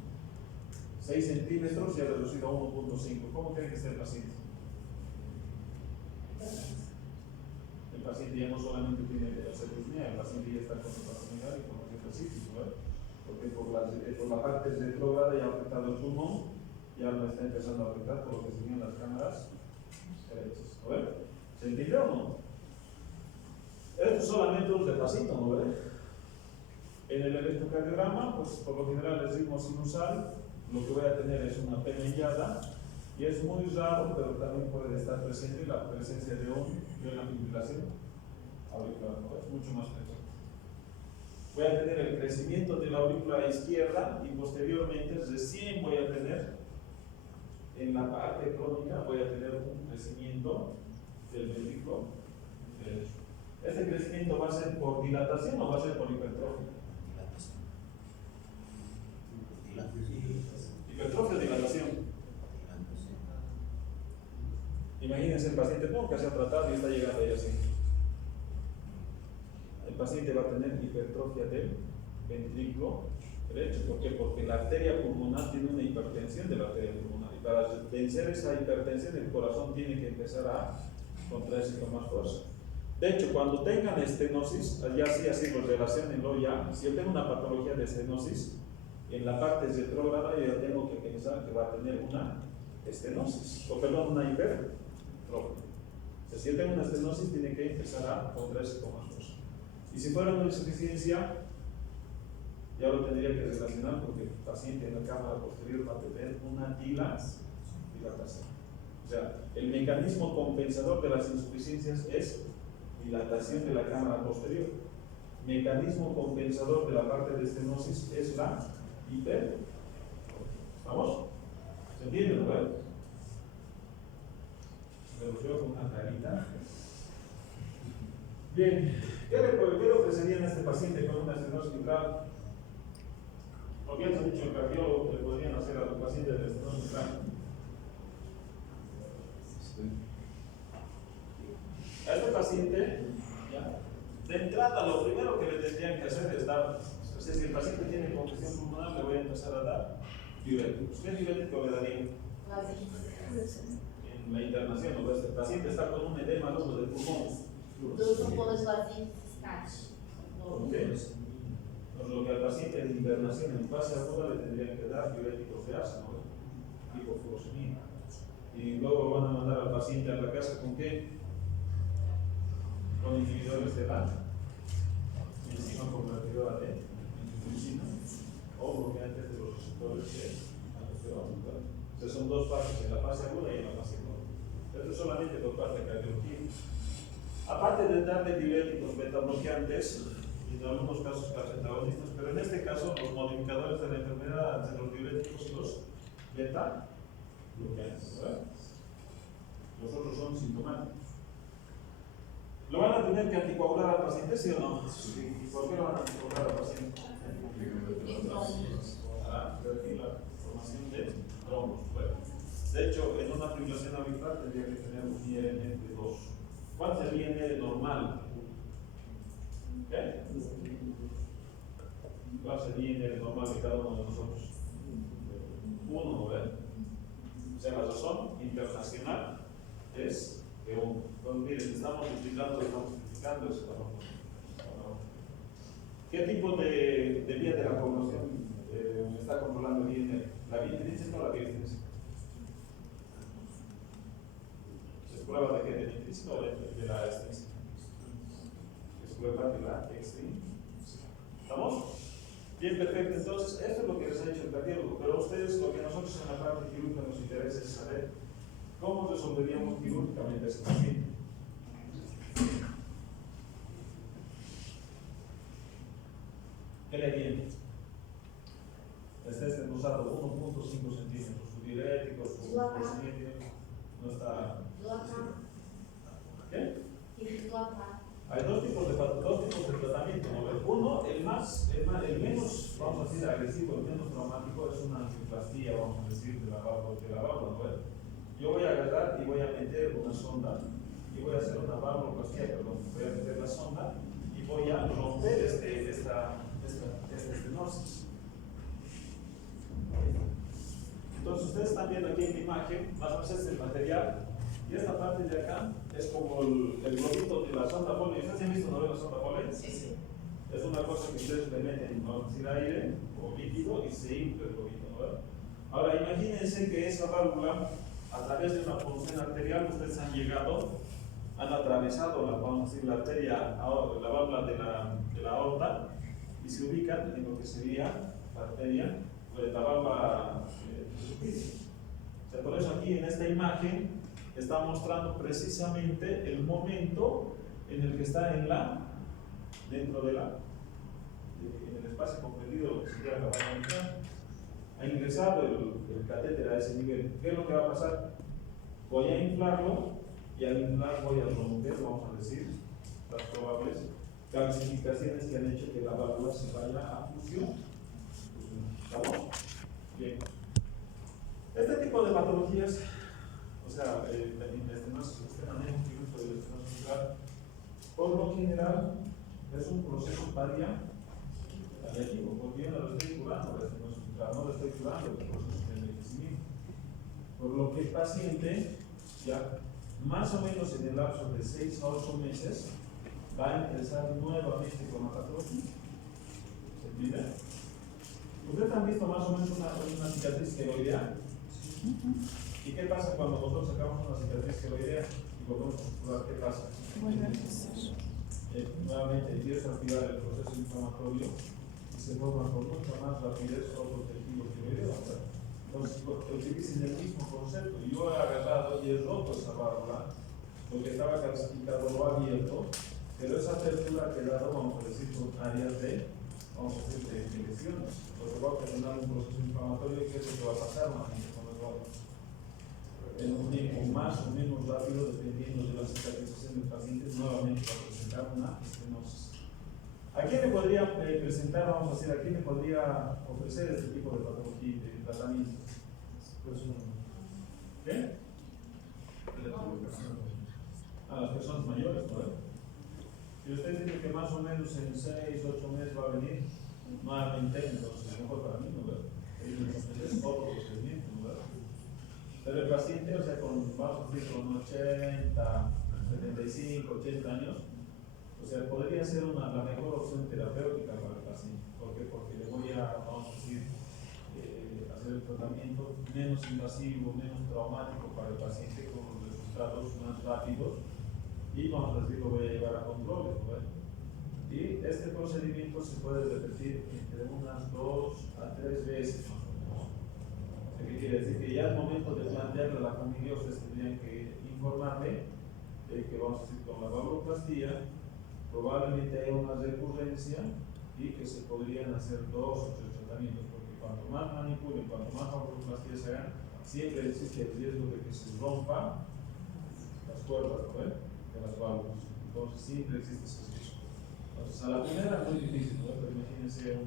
6 centímetros y ha reducido a 1.5. ¿Cómo creen que esté el paciente? El paciente ya no solamente tiene acerosmia, el paciente ya está con hepatomegalia y con ejercicio, ¿verdad? Porque por la parte retrógrada ya ha afectado el pulmón, ya lo está empezando a afectar por lo que se ven las cámaras derechas. ¿No ven? ¿Se entiende o no? Esto es solamente un repasito, ¿no ven? En el electrocardiograma, pues por lo general el ritmo sinusal, lo que voy a tener es una pena hinchada. Y es muy raro, pero también puede estar presente la presencia de una fibrilación auricular, ¿no? Es mucho más frecuente. Voy a tener el crecimiento de la aurícula izquierda y posteriormente recién voy a tener, en la parte crónica, voy a tener un crecimiento del ventrículo derecho. ¿Este crecimiento va a ser por dilatación o va a ser por hipertrofia? Hipertrofia o dilatación. Imagínense el paciente que se ha tratado y está llegando ahí así. El paciente va a tener hipertrofia del ventrículo derecho. ¿Por qué? Porque la arteria pulmonar tiene una hipertensión de la arteria pulmonar. Y para vencer esa hipertensión, el corazón tiene que empezar a contraerse con más fuerza. De hecho, cuando tengan estenosis, ya así lo relacionenlo ya. Si yo tengo una patología de estenosis, en la parte retrógrada yo ya tengo que pensar que va a tener una estenosis, o perdón, una hipertrofia. Si yo tengo una estenosis, tiene que empezar a contraerse con más fuerza. Y si fuera una insuficiencia, ya lo tendría que relacionar porque el paciente en la cámara posterior va a tener una dilatación. O sea, el mecanismo compensador de las insuficiencias es dilatación de la cámara posterior. Mecanismo compensador de la parte de estenosis es la hipertrofia. ¿Estamos? ¿Se entiende, no? Me lo veo con una carita. Bien, ¿qué le ofrecerían a este paciente con una estenosis mitral? Lo que han dicho el cardiólogo que le podrían hacer a los pacientes de estenosis mitral. A este paciente, ya, de entrada, lo primero que le tendrían que hacer es dar, o sea, si el paciente tiene congestión pulmonar, le voy a empezar a dar diuréticos. ¿Qué diurético le darían? En la internación, ¿no? El paciente está con un edema agudo del pulmón. Entonces, lo que al paciente de internación en fase aguda le tendrían que dar diuréticos de ácido, tipo furosemida. Y luego lo van a mandar al paciente a la casa con qué? Con inhibidores de la enzima convertidora de insulina o bloqueantes de los receptores de aldosterona. O sea, son dos fases, en la fase aguda y en la fase crónica. Esto es solamente por parte de cardiología. Aparte de darle diuréticos betabloqueantes y en algunos casos calcetagonistas, pero en este caso los modificadores de la enfermedad de los diuréticos y los betabloqueantes, ¿verdad? Los otros son sintomáticos. ¿Lo van a tener que anticoagular al paciente, sí o no? Sí. ¿Y por qué lo van a anticoagular al paciente? Para revertir la formación de trombos. De hecho, en una fibrilación auricular tendría que tener un IRN de 2. ¿Cuál es el IRN normal? ¿Qué? ¿Cuál es el IRN normal de cada uno de nosotros? 1, ¿verdad? O sea, la razón internacional es que 1. Entonces, miren, estamos multiplicando ese valor. ¿Qué tipo de vía de la población está controlando el INR? ¿La vía intrínseca o la vía extrínseca? ¿Es prueba de qué? ¿De la intrínseca o de la extrínseca? Es prueba de la extrínseca. ¿Estamos? Bien, perfecto. Entonces, esto es lo que les ha dicho el cardiólogo, pero a ustedes lo que nosotros en la parte quirúrgica nos interesa es saber cómo resolveríamos quirúrgicamente ese paciente. ¿Qué le harían? Está usado 1.5 centímetros. diuréticos, sus procedimientos, no está. ¿Qué? Hay dos tipos de tratamiento, ¿no? Uno, el menos, vamos a decir, agresivo, el menos traumático es una angioplastía, vamos a decir, de la válvula, ¿no? Yo voy a agarrar y voy a meter una sonda y voy a hacer una valvuloplastía, perdón, voy a meter la sonda y voy a romper esta estenosis. Entonces ustedes están viendo aquí en la imagen, más o menos este es el material, y esta parte de acá es como el globito de la sonda Foley. ¿Ustedes han visto no ven la sonda Foley? Sí, sí. Es una cosa que ustedes le meten, vamos a decir, aire o líquido y se infla el globito, ¿no? Ahora imagínense que esa válvula, a través de una punción arterial, ustedes han atravesado vamos a decir, la arteria, la válvula de la aorta y se ubican en lo que sería la arteria, la válvula o sea, por eso aquí en esta imagen está mostrando precisamente el momento en el que está dentro en el espacio comprendido, lo que sería la válvula mitral. Ha ingresado el catéter a ese nivel. ¿Qué es lo que va a pasar? Voy a inflarlo y al inflar voy a romper, vamos a decir, las probables calcificaciones que han hecho que la válvula se vaya a fusión. ¿Estamos? Bien. Este tipo de patologías, o sea, este manejo quirúrgico del estenosis mitral, por lo general es un proceso paliativo, porque yo no lo estoy curando, no lo estoy curando el proceso de envejecimiento. Por lo que el paciente, ya más o menos en el lapso de 6 a 8 meses, va a empezar nuevamente con la patología. ¿Se entiende? ¿Ustedes han visto más o menos una cicatriz queloidea? ¿Y qué pasa cuando nosotros sacamos una cicatriz queloidea y volvemos a curar? ¿Qué pasa? Nuevamente empieza a activar el proceso inflamatorio y se forma con mucha más rapidez otro tejido queloideo. Entonces, utilicen el mismo concepto. Yo he agarrado y he roto esa válvula, porque estaba calcificado o abierto, pero esa apertura ha quedado, vamos a decir, con áreas de lesiones. Entonces va a terminar un proceso inflamatorio y ¿qué es lo que va a pasar nuevamente con las válvulas? En un tiempo más o menos rápido, dependiendo de la cicatrización del paciente, nuevamente va a presentar una estenosis. ¿A quién le podría presentar, vamos a decir, a quién le podría ofrecer este tipo de patología, de tratamiento? ¿Qué? A las personas mayores, ¿no? Si usted dice que más o menos en 6, 8 meses va a venir nuevamente, entonces mejor para mí, ¿no? Es otro procedimiento, ¿no? Pero el paciente, o sea, vamos a decir, con 80, 75, 80 años, o sea, podría ser la mejor opción terapéutica para el paciente. ¿Por qué? Porque le voy a, vamos a decir, hacer el tratamiento menos invasivo, menos traumático para el paciente con resultados más rápidos y, vamos a decir, lo voy a llevar a controles, ¿no? Y este procedimiento se puede repetir entre unas 2 a 3 veces más o menos. ¿Qué quiere decir? Que ya al momento de plantearle a la familia, ustedes tendrían que informarle de que, vamos a decir, con la valvuloplastía probablemente haya una recurrencia y que se podrían hacer 2 o 3 tratamientos, porque cuanto más manipulen, cuanto más valvuloplastías se hagan, siempre existe el riesgo de que se rompa las cuerdas, ¿no? De las válvulas. Entonces siempre existe ese riesgo. Entonces a la primera es muy difícil, ¿no? Pero imagínense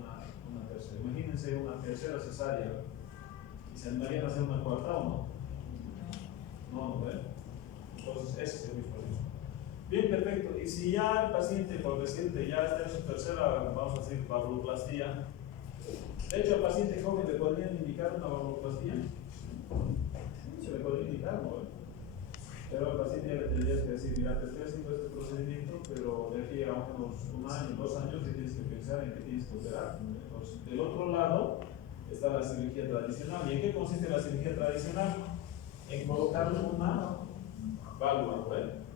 una tercera. Imagínense una tercera cesárea. ¿Y se animarían a hacer una cuarta o no? No, ¿no? Entonces ese es el mismo riesgo. Bien, perfecto. Y si ya el paciente, por decirte, ya está en su tercera, vamos a decir, valvuloplastía, de hecho al paciente joven le podrían indicar una valvuloplastía. Se le podría indicar, ¿no? Pero al paciente ya le tendrías que decir, mira, te estoy haciendo este procedimiento, pero de aquí a unos 1 año, 2 años, te tienes que pensar en que tienes que operar. Entonces, del otro lado está la cirugía tradicional. ¿Y en qué consiste la cirugía tradicional? En colocar una válvula, ¿no?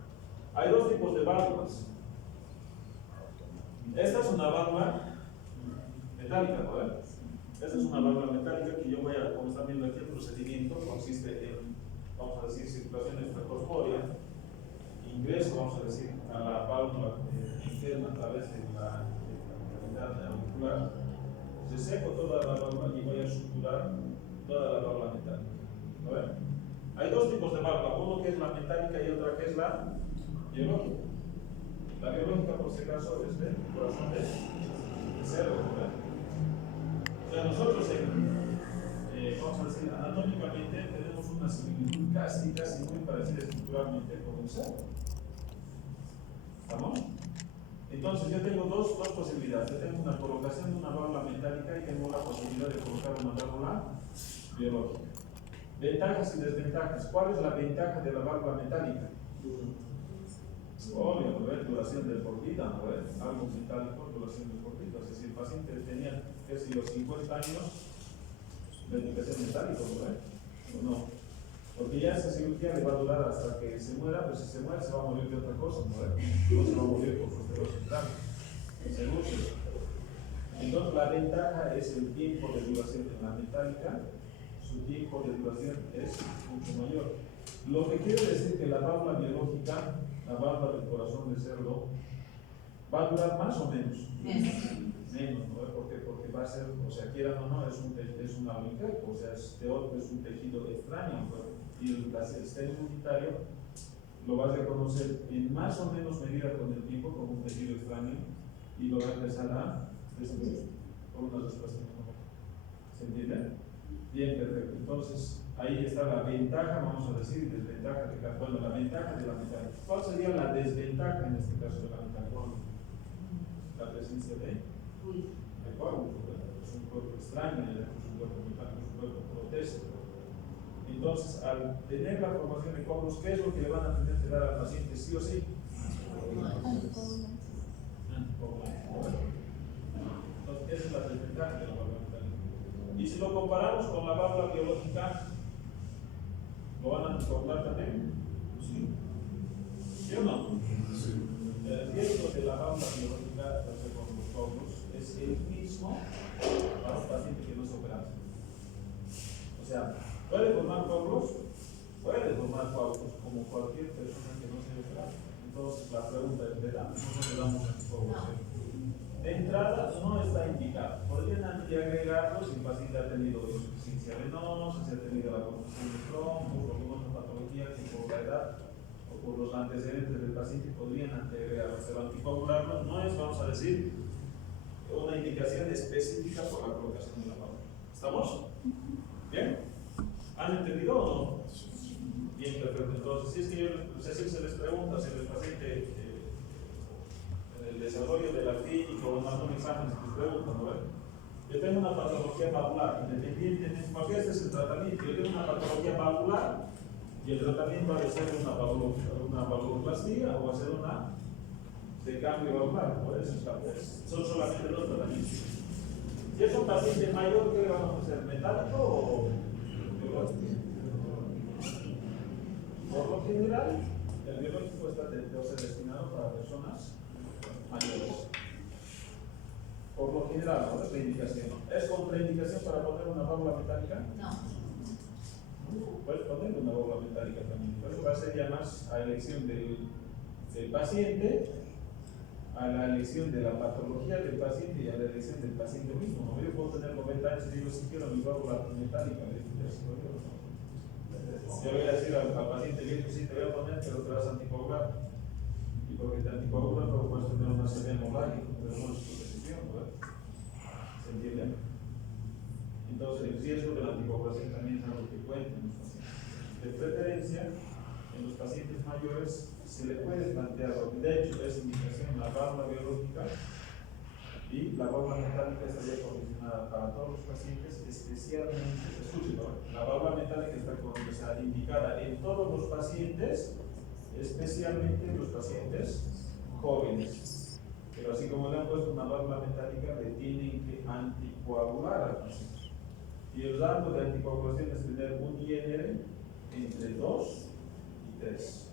Hay 2 tipos de válvulas. Esta es una válvula metálica, ¿no? Esta es una válvula metálica que yo voy a, como están viendo aquí, el procedimiento consiste en, vamos a decir, circulación extracorpórea, ingreso, vamos a decir, a la válvula interna a través de la cavidad auricular. Se seco toda la válvula y voy a suturar toda la válvula metálica. Hay dos tipos de válvula, uno que es la metálica y otra que es la biológica. La biológica, por si acaso, es de corazón de cerdo, ¿verdad? O sea, nosotros, vamos a decir, anatómicamente tenemos una similitud casi muy parecida estructuralmente con un cerdo. ¿Estamos? Entonces, yo tengo dos posibilidades. Yo tengo una colocación de una válvula metálica y tengo la posibilidad de colocar una válvula biológica. Ventajas y desventajas. ¿Cuál es la ventaja de la válvula metálica? Obvio, ¿no ves? Duración de por vida, ¿no ves? Algo metálico, duración de por vida. O sea, si el paciente tenía, qué sé yo, 50 años de educación metálica, ¿no ves? ¿O no? Porque ya esa cirugía le va a durar hasta que se muera, pero si se muere se va a morir de otra cosa, ¿no ves? No se va a morir por osteoporosis seguro. Entonces, la ventaja es el tiempo de duración en la metálica. Su tiempo de duración es mucho mayor. Lo que quiere decir que la válvula biológica, la válvula del corazón de cerdo, va a durar más o menos. Menos, ¿no? Porque va a ser, o sea, quieran o no, es un aumento, o sea, es un tejido extraño, ¿no? Y el sistema inmunitario lo va a reconocer en más o menos medida con el tiempo como un tejido extraño y lo va a empezar a destruir por una respuesta. ¿Se entiende? Bien, perfecto. Entonces, ahí está la ventaja, vamos a decir, y desventaja de cada. Bueno, la ventaja de la metálica. ¿Cuál sería la desventaja en este caso de la metálica? La presencia de coágulos. Es un cuerpo extraño, es un cuerpo metálico, es un cuerpo protésico. Entonces, al tener la formación de coágulos, ¿qué es lo que le van a tener que dar al paciente sí o sí? Entonces, esa es la desventaja de la válvula metálica. Y si lo comparamos con la válvula biológica, ¿lo van a anticoagular también? Sí. ¿Sí o no? Sí. El riesgo de la válvula biológica con los coágulos es el mismo para un paciente que no es operado. O sea, ¿puede formar coágulos? Puede formar coágulos como cualquier persona que no sea operada. Entonces, la pregunta es, ¿verdad? ¿Cómo le damos anticoagulación? De entrada, no está indicado. Podrían agregarlo si el paciente ha tenido insuficiencia venosa, si ha tenido la confusión de trombos, o alguna otra patología que por la edad o por los antecedentes del paciente podrían agregarlo. Pero anticoagularlo no es, vamos a decir, una indicación específica por la colocación de la válvula. ¿Estamos? ¿Bien? ¿Han entendido o no? Bien, perfecto. Entonces, si es que se les pregunta si el paciente el desarrollo de la clínica o más un examen se les pregunta, ¿no ven? Yo tengo una patología valvular, independientemente, porque este es el tratamiento. Yo tengo una patología valvular y el tratamiento va a ser una valvuloplastía o va a ser una de cambio valvular, ¿no? Son solamente dos tratamientos. Si es un paciente mayor, ¿qué le vamos a hacer? ¿Metálico o biológico? Por lo general, el biológico está destinado para personas mayores. Por lo general, ¿no? Es la indicación. ¿Es contraindicación para poner una válvula metálica? No. Puedes poner una válvula metálica también. Pero eso va a ser ya más a elección del paciente, a la elección de la patología del paciente y a la elección del paciente mismo. ¿No? Yo puedo tener 90 años y digo, si quiero mi válvula metálica, yo voy a decir al paciente viejo, sí te voy a poner, pero te vas a anticoagular. Y porque te anticoagulas, luego puedes tener una serie hemorrágica, pero no es tu decisión, ¿no? ¿Se entiende? Entonces, el riesgo de la anticoagulación también es algo que cuenta en los pacientes. De preferencia, en los pacientes mayores se le puede plantear, de hecho, es indicación la válvula biológica y la válvula metálica estaría condicionada para todos los pacientes, especialmente, la válvula metálica está indicada en todos los pacientes, especialmente en los pacientes jóvenes. Pero así como le han puesto una válvula metálica, le tienen que anticoagular al paciente. Y el rango de anticoagulación es tener un INR entre 2 y 3.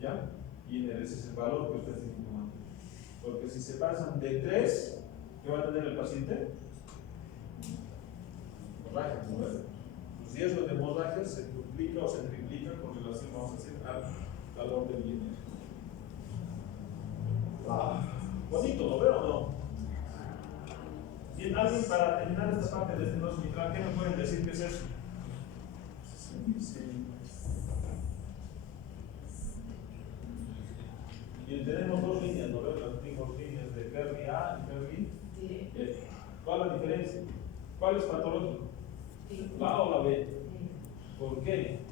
¿Ya? INR, ese es el valor que ustedes tienen que mantener. Porque si se pasan de 3, ¿qué va a tener el paciente? Hemorragia, ¿no? Los riesgos de hemorragia se duplica o se triplica con relación, vamos a decir, al valor del INR. Bonito, ¿lo veo o no? Bien, alguien para terminar esta parte de este nodo mitral, ¿qué me pueden decir que es eso? Y tenemos dos líneas, ¿no ves? Las mismas líneas de Kerry A y Kerry B. ¿Cuál es la diferencia? ¿Cuál es patológico? ¿La A o la B? ¿Por qué?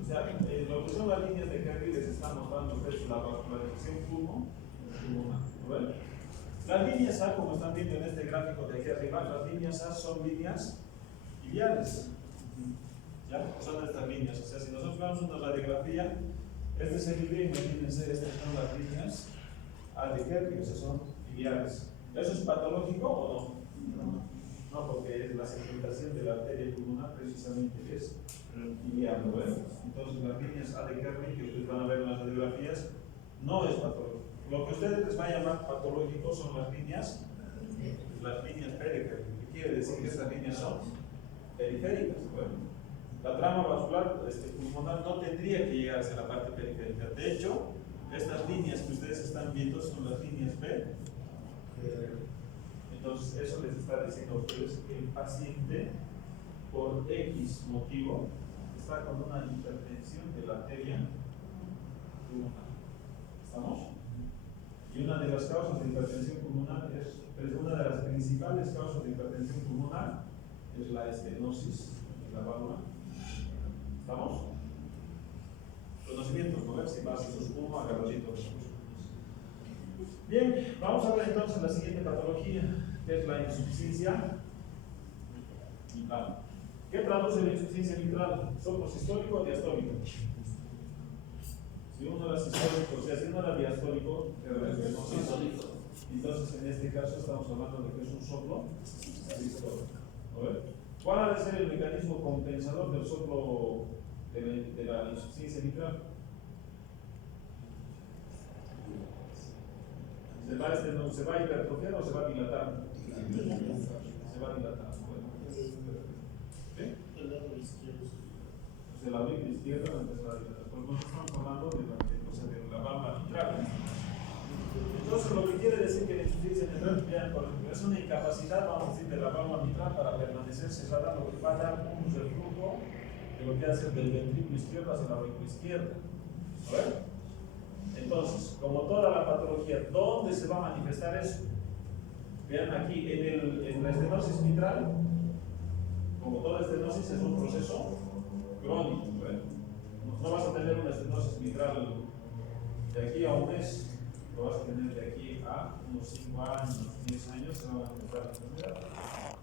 O sea, lo que son las líneas de Kerry les están mostrando ustedes la vascularización pulmonar. ¿No ven? Las líneas A, como están viendo en este gráfico de aquí arriba, las líneas A son líneas iliares. ¿Ya? Son estas líneas. O sea, si nosotros vemos una radiografía, este es el iliar, imagínense, estas son las líneas A de Kerry, o sea, son iliares. ¿Eso es patológico o no? No, porque la segmentación de la arteria pulmonar precisamente es iliar, ¿no ven? Entonces, las líneas A de Kerry, que ustedes van a ver en las radiografías, no es patológico. Lo que ustedes les va a llamar patológico son las líneas B de Kerry. ¿Qué quiere decir? Que estas líneas son periféricas, ¿no ven? La trama vascular pulmonar no tendría que llegar hacia la parte periférica. De hecho, estas líneas que ustedes están viendo son las líneas B. Entonces, eso les está diciendo a ustedes que el paciente, por X motivo, está con una hipertensión de la arteria pulmonar. ¿Estamos? Y una de las causas de hipertensión pulmonar una de las principales causas de hipertensión pulmonar es la estenosis de la válvula. ¿Estamos? Conocimientos, ¿no ves? Si vas a sus pulmones, agarraditos. Bien, vamos a ver entonces la siguiente patología, que es la insuficiencia mitral. ¿Qué traduce la insuficiencia mitral? ¿Soplo sistólico o diastólico? Si uno era sistólico, o sea, si uno era diastólico, entonces en este caso estamos hablando de que es un soplo sistólico. ¿Cuál ha de ser el mecanismo compensador del soplo de la insuficiencia mitral? ¿Se va a hipertrofiar o se va a dilatar? Se va a dilatar. ¿Sí? El lado izquierdo. O sea, la vía izquierda va a empezar a dilatar. Pues nosotros estamos hablando de la válvula mitral. Entonces, lo que quiere decir que la insuficiencia mitral es una incapacidad, vamos a decir, de la válvula mitral para permanecer cerrada, lo que va a dar un reflujo de lo que hace del ventrículo izquierdo hacia la aurícula izquierda. ¿A ver? Entonces, como toda la patología, ¿dónde se va a manifestar eso? Vean aquí, en la estenosis mitral, como toda estenosis es un proceso crónico. No vas a tener una estenosis mitral de aquí a un mes, lo vas a tener de aquí a unos 5 años, 10 años, se va a manifestar la enfermedad.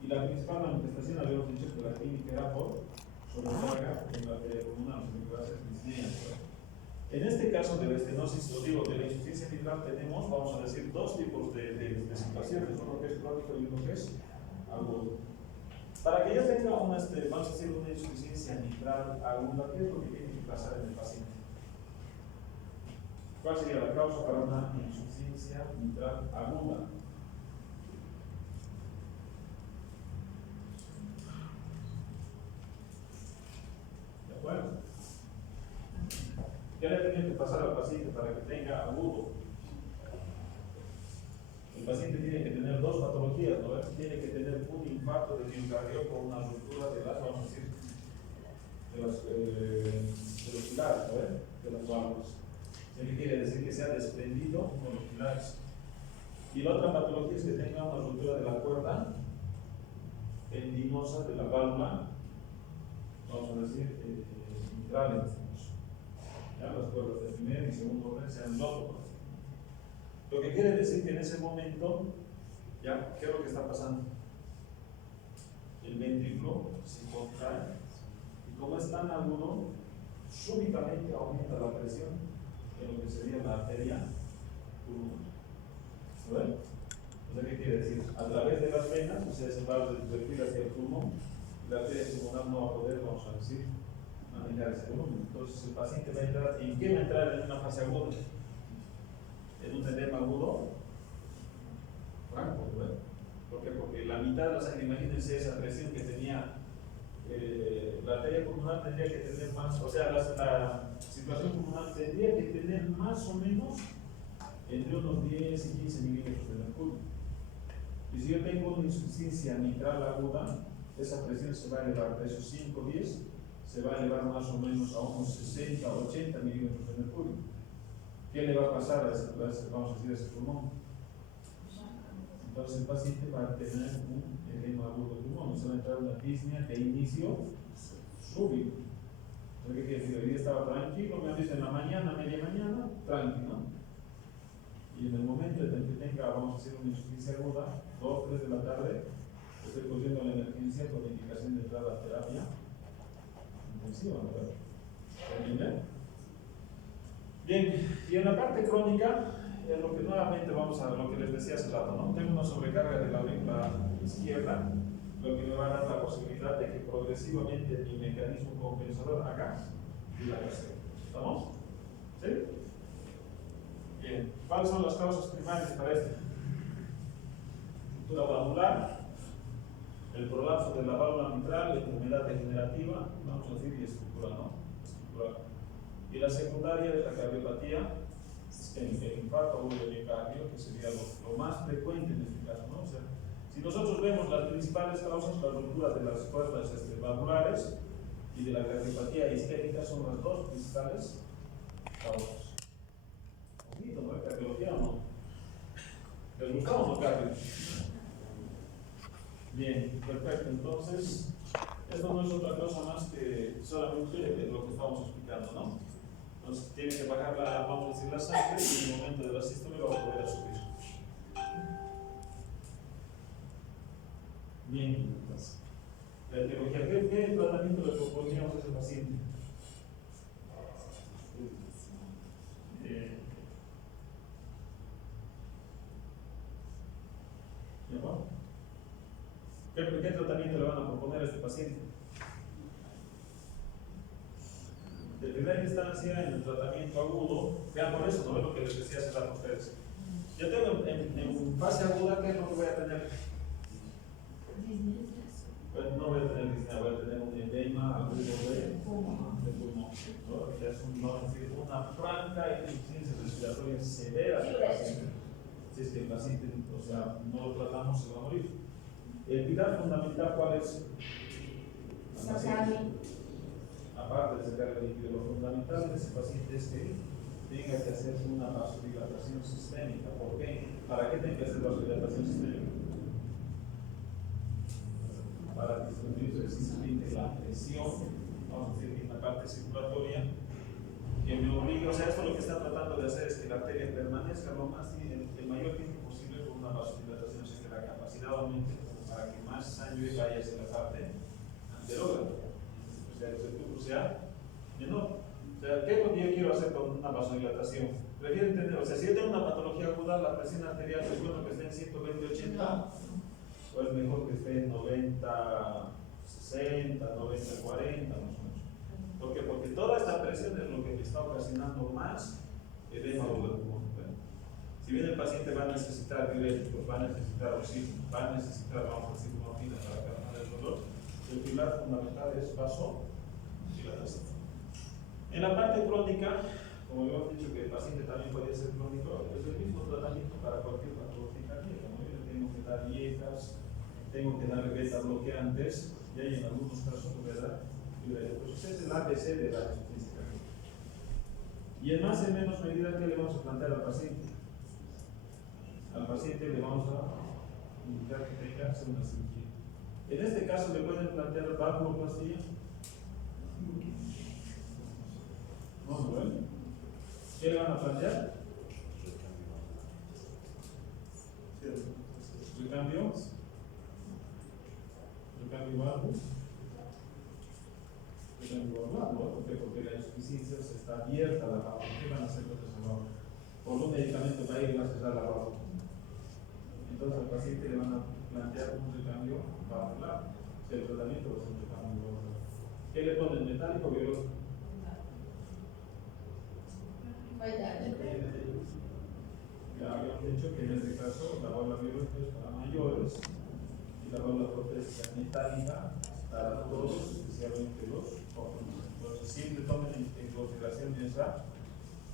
Y la principal manifestación, habíamos dicho que la clínica era por sobrecarga en la arteria pulmonar, lo que va a ser disnea. En este caso de la estenosis, os digo, de la insuficiencia mitral tenemos, vamos a decir, dos tipos de situaciones, uno que es crónico y uno que es agudo. Para que yo tenga vamos a decir, una insuficiencia mitral aguda, ¿qué es lo que tiene que pasar en el paciente? ¿Cuál sería la causa para una insuficiencia mitral aguda? ¿De acuerdo? ¿Qué le tiene que pasar al paciente para que tenga agudo? El paciente tiene que tener dos patologías, ¿no? Tiene que tener un infarto de miocardio con una ruptura de las, vamos a decir, de los pilares, ¿no? De las válvulas. ¿Qué quiere decir? Que se ha desprendido uno de los pilares. Y la otra patología es que tenga una ruptura de la cuerda tendinosa de la válvula, vamos a decir, mitral. Ya las cuerdas de primer y segundo orden sean lógicos. Lo que quiere decir que en ese momento, ya, ¿qué es lo que está pasando? El ventrículo se contrae y como es tan agudo, súbitamente aumenta la presión en lo que sería la arteria pulmonar. ¿Ven? O sea, ¿qué quiere decir? A través de las venas, o sea, se va a dirigir hacia el pulmón, la arteria pulmonar no va a poder, vamos a decir, manejar ese volumen. Entonces, el paciente va a entrar, ¿en qué va a entrar en una fase aguda? En un edema agudo franco, ¿verdad? ¿Por qué? Porque la mitad de la sangre, imagínense esa presión que tenía la arteria pulmonar, tendría que tener más, o sea, la situación pulmonar tendría que tener más o menos entre unos 10 y 15 milímetros de mercurio. Y si yo tengo una insuficiencia mitral aguda, esa presión se va a elevar de esos 5 10, se va a elevar más o menos a unos 60 o 80 milímetros de mercurio. ¿Qué le va a pasar a ese, vamos a decir, a ese pulmón? Entonces el paciente va a tener un edema agudo de pulmón, se va a entrar una disnea de inicio súbito. ¿Qué quiere decir? Hoy día estaba tranquilo, me han visto en la mañana, media mañana, tranquilo. Y en el momento en el que tenga, vamos a hacer una insuficiencia aguda, 2, 3 de la tarde, estoy corriendo a la emergencia con indicación de entrada a terapia intensiva, ¿verdad? ¿Entienden? Bien, y en la parte crónica, es lo que nuevamente vamos a lo que les decía hace rato, ¿no? Tengo una sobrecarga de la aurícula izquierda, lo que me va a dar la posibilidad de que progresivamente mi mecanismo compensador haga y la haga. ¿Estamos? ¿Sí? Bien, ¿cuáles son las causas primarias para esto? Ruptura valvular, el prolapso de la válvula mitral, la enfermedad degenerativa, vamos a decir, y estructural, ¿no? Estructural. Y la secundaria de la cardiopatía, el infarto agudo de miocardio, que sería lo más frecuente en este caso, ¿no? O sea, si nosotros vemos las principales causas, la ruptura de las cuerdas valvulares y de la cardiopatía isquémica son las dos principales causas. ¿Bonito, no? ¿Cardiología o no? ¿Les gusta o no cardio? Bien, perfecto. Entonces, esto no es otra cosa más que solamente lo que estamos explicando, ¿no? Entonces, tiene que bajar la, vamos a decir, la sangre y en el momento de la sístole va a poder subir. Bien, entonces, la etiología, ¿qué tratamiento le proponíamos a ese paciente? ¿Qué tratamiento le van a proponer a este paciente? De primera instancia, en el tratamiento agudo, vean por eso, no es lo que les decía hace rato a ustedes. Yo tengo en fase aguda, ¿qué es lo que voy a tener? Pues no voy a tener disnea, voy a tener un edema agudo de pulmón, ¿no? Ya es una franca insuficiencia respiratoria severa del paciente. Si es que el paciente, o sea, no lo tratamos, se va a morir. El pilar fundamental, ¿cuál es? Aparte de sacar el líquido, lo fundamental de ese paciente es que tenga que hacer una vasodilatación sistémica. ¿Por qué? ¿Para qué tiene que hacer vasodilatación sistémica? Para disminuir precisamente la presión, vamos a decir, en la parte circulatoria, que me obliga, o sea, esto lo que está tratando de hacer es que la arteria permanezca lo más, el mayor tiempo posible con una vasodilatación, o sea, que la capacidad aumente para que más sangre vaya hacia la parte anterógrada, o sea, el flujo sea menor. O sea, ¿qué es lo que yo quiero hacer con una vasodilatación? Prefiero entender, o sea, si yo tengo una patología aguda, la presión arterial es bueno que esté en 120-80, o es mejor que esté en 90-60, 90-40, más o menos. ¿Por qué? Porque toda esta presión es lo que me está ocasionando más edema agudo del pulmón. Si bien el paciente va a necesitar diuréticos, va a necesitar oxígeno, va a necesitar, vamos a decir, morfina para calmar el dolor, el pilar fundamental es vasodilatación. En la parte crónica, como hemos dicho que el paciente también puede ser crónico, es el mismo tratamiento para cualquier patología cardíaca. ¿No? Yo le tengo que dar dietas, tengo que dar beta bloqueantes, y hay en algunos casos, ¿verdad? Pues es el ABC de la insuficiencia cardíaca. Y en más y menos medida, ¿qué le vamos a plantear al paciente? Al paciente le vamos a indicar que tenga que hacer una cirugía. En este caso, le pueden plantear valvuloplastia. No, bueno. ¿Qué le van a plantear? Recambio valvular. ¿Por qué? Porque la insuficiencia se está abierta la válvula. ¿Qué van a hacer con esa válvula? Por un medicamento para ir a cerrar la válvula. Entonces al paciente le van a plantear un recambio valvular. O sea, el tratamiento va a ser un recambio valvular. ¿Qué le ponen? ¿Metálico o biológico? Ya habíamos dicho que en este caso la válvula biológica es para mayores y la válvula protésica metálica para todos, especialmente los jóvenes. Entonces siempre tomen en consideración esa,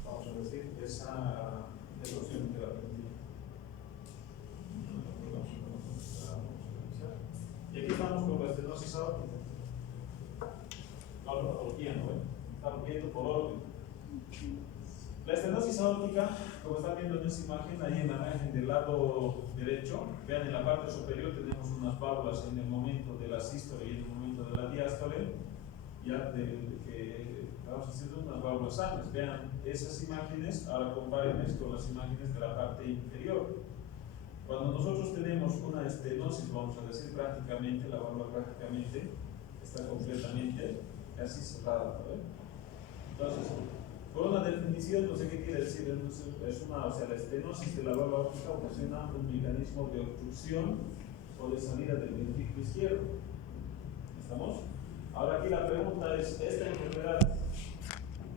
vamos a decir, esa opción que la permitía. esclerosis aórtica, como están viendo en esta imagen, ahí en la imagen del lado derecho, vean en la parte superior tenemos unas válvulas en el momento de la sístole y en el momento de la diástole, ya que vamos a hacer unas válvulas sanas. Vean esas imágenes, ahora comparen esto con las imágenes de la parte inferior. Cuando nosotros tenemos una estenosis, vamos a decir prácticamente, la válvula prácticamente está completamente casi cerrada, ¿no? Entonces, por una definición, no sé qué quiere decir, es una, o sea, la estenosis de la válvula aórtica ocasiona un mecanismo de obstrucción o de salida del ventrículo izquierdo. ¿Estamos? Ahora aquí la pregunta es, esta enfermedad,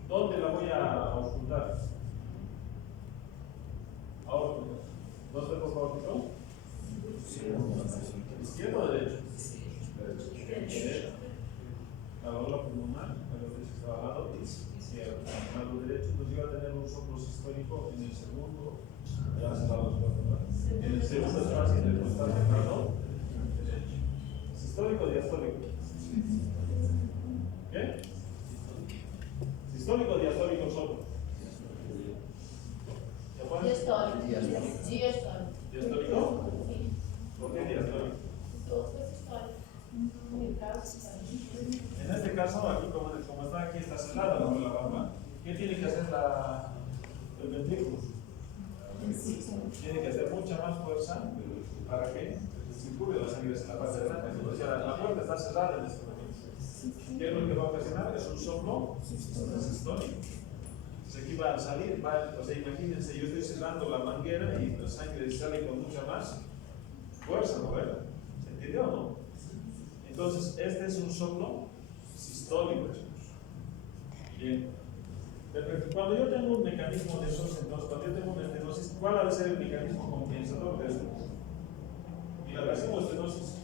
¿dónde la voy a ocultar? Aórtico. ¿Dónde por aórtico? ¿Izquierdo o derecho? Derecho. La válvula pulmonar, a lo derecho está al lado izquierdo. A lo derecho, entonces yo voy a tener un soplo sistólico en el segundo, ya se va a los cuatro, ¿no? En el segundo espacio en el que está cerrado, derecho. ¿Sistólico o diastólico? ¿Qué? ¿Sistólico o diastólico soplo? Diastólico. ¿Diastólico? Sí. ¿Por qué diastólico? En este caso, aquí como está aquí, está cerrada la válvula. ¿Qué tiene que hacer el ventrículo? Tiene que hacer mucha más fuerza para que circule la sangre en la parte de adelante. O sea, la puerta está cerrada en este momento. ¿Qué es lo que va a ocasionar? Es un soplo sistólico. Entonces aquí va a salir, o sea, imagínense, yo estoy cerrando la manguera y la sangre sale con mucha más fuerza, ¿no? ¿Se entendió o no? Entonces, este es un soplo sistólico. Bien. Perfecto. Cuando yo tengo un mecanismo de esos, entonces, cuando yo tengo una estenosis, ¿cuál ha de ser el mecanismo compensador de esto? ¿Dilatación o estenosis?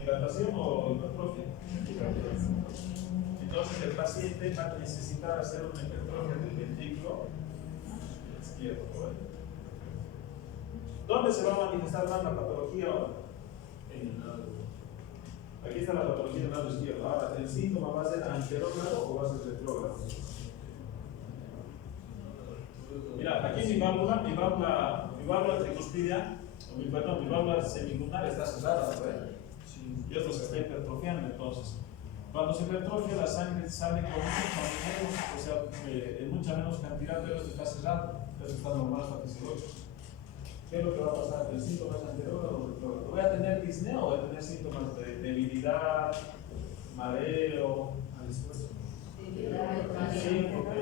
¿Dilatación o hipertrofia? Entonces, el paciente va a necesitar hacer una hipertrofia del ventrículo izquierdo. ¿Dónde se va a manifestar más la patología ahora? En el lado. Aquí está la patología del lado izquierdo. Ahora, ¿el síntoma va a ser anterógrado o va a ser retrógrado? Mira, aquí mi válvula tricuspidia, mi válvula semilunar está cerrada, ¿verdad? Y esto se está hipertrofiando, entonces. Cuando se hipertrofia, la sangre sale con mucha menos, o sea, en mucha menos cantidad, pero está cerrado. Eso está normal, está fisiológico. ¿Qué es lo que va a pasar? ¿El síntoma es anterógrado o retrógrado? ¿Voy a tener disnea o voy a tener síntomas de debilidad, mareo? Sí, porque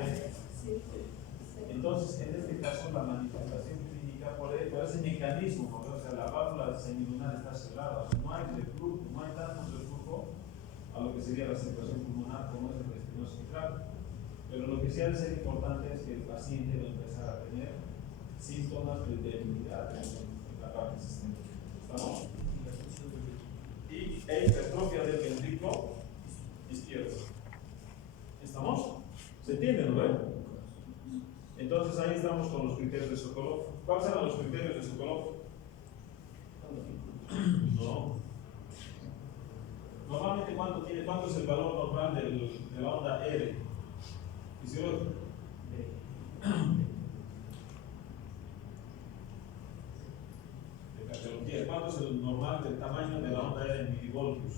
entonces, en este caso, la manifestación clínica por ese mecanismo, porque, o sea, la válvula semilunar está cerrada, o sea, no hay reflujo, no hay tanto reflujo a lo que sería la circulación pulmonar como es el estenosis central. Pero lo que sí ha de ser importante es que el paciente va a empezar a tener síntomas de debilidad en la parte sistémica. ¿Estamos? Y hipertrofia del ventrículo izquierdo. ¿Estamos? ¿Se entiende, no? Entonces ahí estamos con los criterios de Sokolov. ¿Cuáles eran los criterios de Sokolov? No. Normalmente, ¿cuánto es el valor normal de la onda R? Fisiológico. De cardiología. ¿Cuánto es el normal del tamaño de la onda R en milivoltios?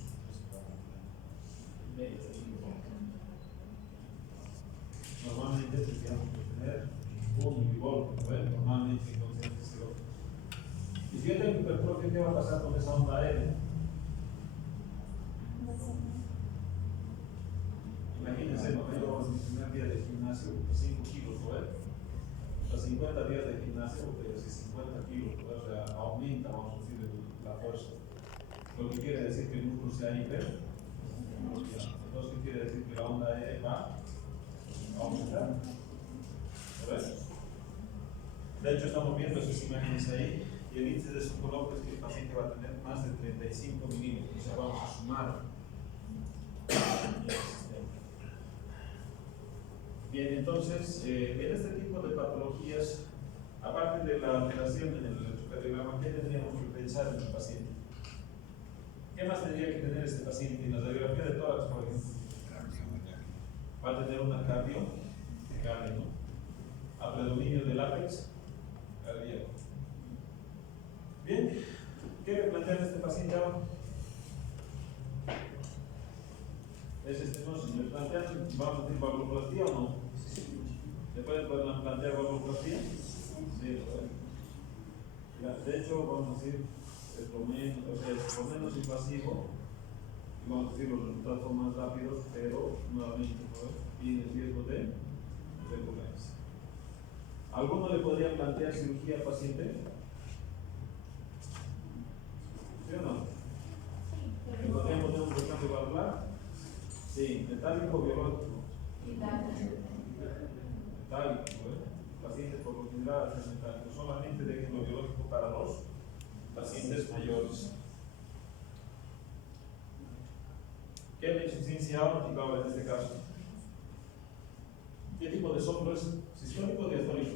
Normalmente tendríamos que tener 1 milivoltio, ¿no? Normalmente entonces y si yo tengo hipertrofia, ¿qué va a pasar con esa onda R? Imagínense, ¿no? Yo en mi primer día de gimnasio, 5 kilos, ¿no? Los 50 días de gimnasio, 50 kilos, ¿no? O sea, aumenta, vamos a decir, la fuerza. Lo que quiere decir que el músculo sea hiper. Entonces, ¿qué quiere decir? Que la onda R va a aumentar. De hecho, estamos viendo esas imágenes ahí y el índice de Sokolov es que el paciente va a tener más de 35 milímetros. O sea, vamos a sumar. Bien, entonces, en este tipo de patologías, aparte de la alteración en el electrocardiograma, ¿qué tendríamos que pensar en el paciente? ¿Qué más tendría que tener este paciente? En la radiografía de tórax, por ejemplo, va a tener una cardio, ¿no? a predominio del látex cardíaco. Bien, ¿qué le plantean a este paciente ahora? No, si me plantean, ¿vamos a decir valvuloplastia o no? ¿Le pueden plantear valvuloplastia? Sí, de hecho, vamos a decir, es lo menos invasivo, y vamos a decir, los resultados son más rápidos, pero nuevamente, ¿no? Y el riesgo de recurrencia. ¿Alguno le podría plantear cirugía al paciente? ¿Sí o no? ¿Le podríamos tener un recambio valvular? Sí, metálico o biológico. Metálico, pacientes por lo general hacen metálico. Solamente dejen lo biológico para los pacientes mayores. ¿Qué es la insuficiencia aórtica ahora en este caso? ¿Qué tipo de soplo es? ¿Sistólico o diastólico?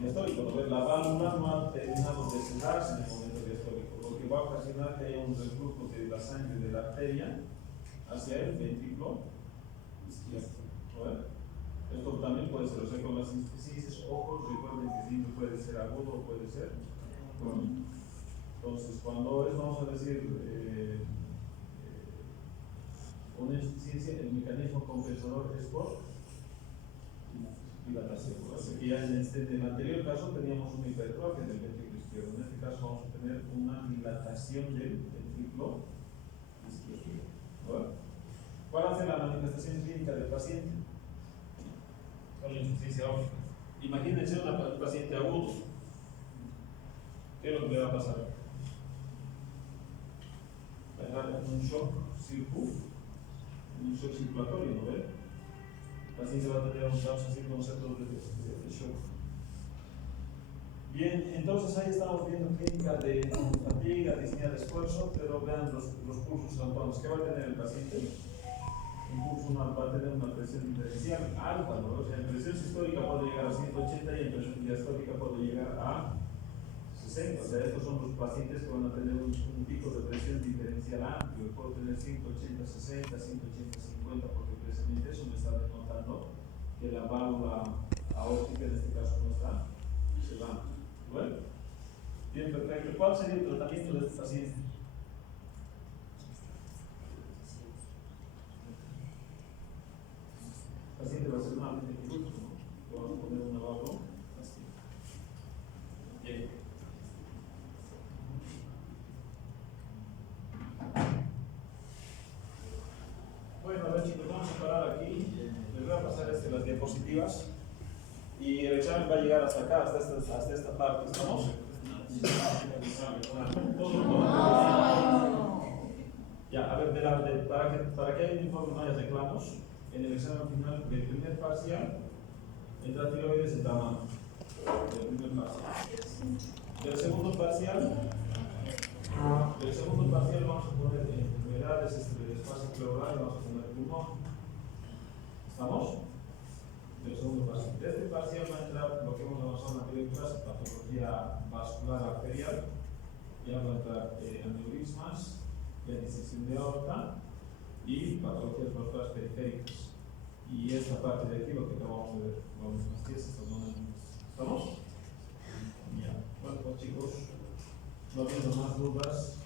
Diastólico, ¿no? La válvula no ha terminado de cerrarse en el momento diastólico, lo que va a ocasionar que haya un reflujo de la sangre de la arteria hacia el ventrículo izquierdo. ¿No? Esto también puede ser, o sea, con las insuficiencias, ojos, recuerden que siempre puede ser agudo o puede ser crónico. Entonces, cuando es, vamos a decir, una insuficiencia, el mecanismo compensador es por dilatación. Así que ya en el anterior caso teníamos una hipertrofia del ventrículo izquierdo. En este caso vamos a tener una dilatación del ventrículo izquierdo. ¿Bueno? ¿Cuál hace la manifestación clínica del paciente? Con la insuficiencia aórtica. Imagínense un paciente agudo. ¿Qué es lo que le va a pasar? Va a entrar en un shock circulatorio, ¿no ve? El paciente va a tener un concepto de shock. Bien, entonces ahí estamos viendo clínica de fatiga, disnea de esfuerzo, pero vean los pulsos santones. ¿Qué va a tener el paciente? Un pulso va a tener una presión diferencial alta, ¿no? O sea, en presión sistólica puede llegar a 180 y en presión diastólica puede llegar a 60. O sea, estos son los pacientes que van a tener un pico de presión diferencial amplio. Puedo tener 180, 60, 180, 50, porque precisamente eso me está denotando que la válvula aórtica en este caso no está cerrando. ¿Bueno? Bien, perfecto. ¿Cuál sería el tratamiento de este paciente? El paciente va a ser nuevamente quirúrgico, ¿no? Le vamos a poner una válvula así. Bien. Bueno, a ver chicos, vamos a parar aquí. Les voy a pasar las diapositivas y el examen va a llegar hasta acá, hasta esta parte. ¿Estamos? Ya, a ver, para que haya un informe no haya reclamos, en el examen final del primer parcial, entra tiroides y tamaño. Del primer parcial. Del segundo parcial vamos a poner enfermedades del espacio pleural y vamos a poner pulmón. ¿Estamos? Del segundo parcial. De este parcial va a entrar lo que hemos avanzado en la anterior clase, patología vascular arterial, ya va a entrar aneurismas, la disección de aorta y patologías vasculares periféricas. Y esta parte de aquí lo que acabamos de ver, valvuloplastías, ¿estamos? Ya. Bueno, pues chicos, no habiendo más dudas.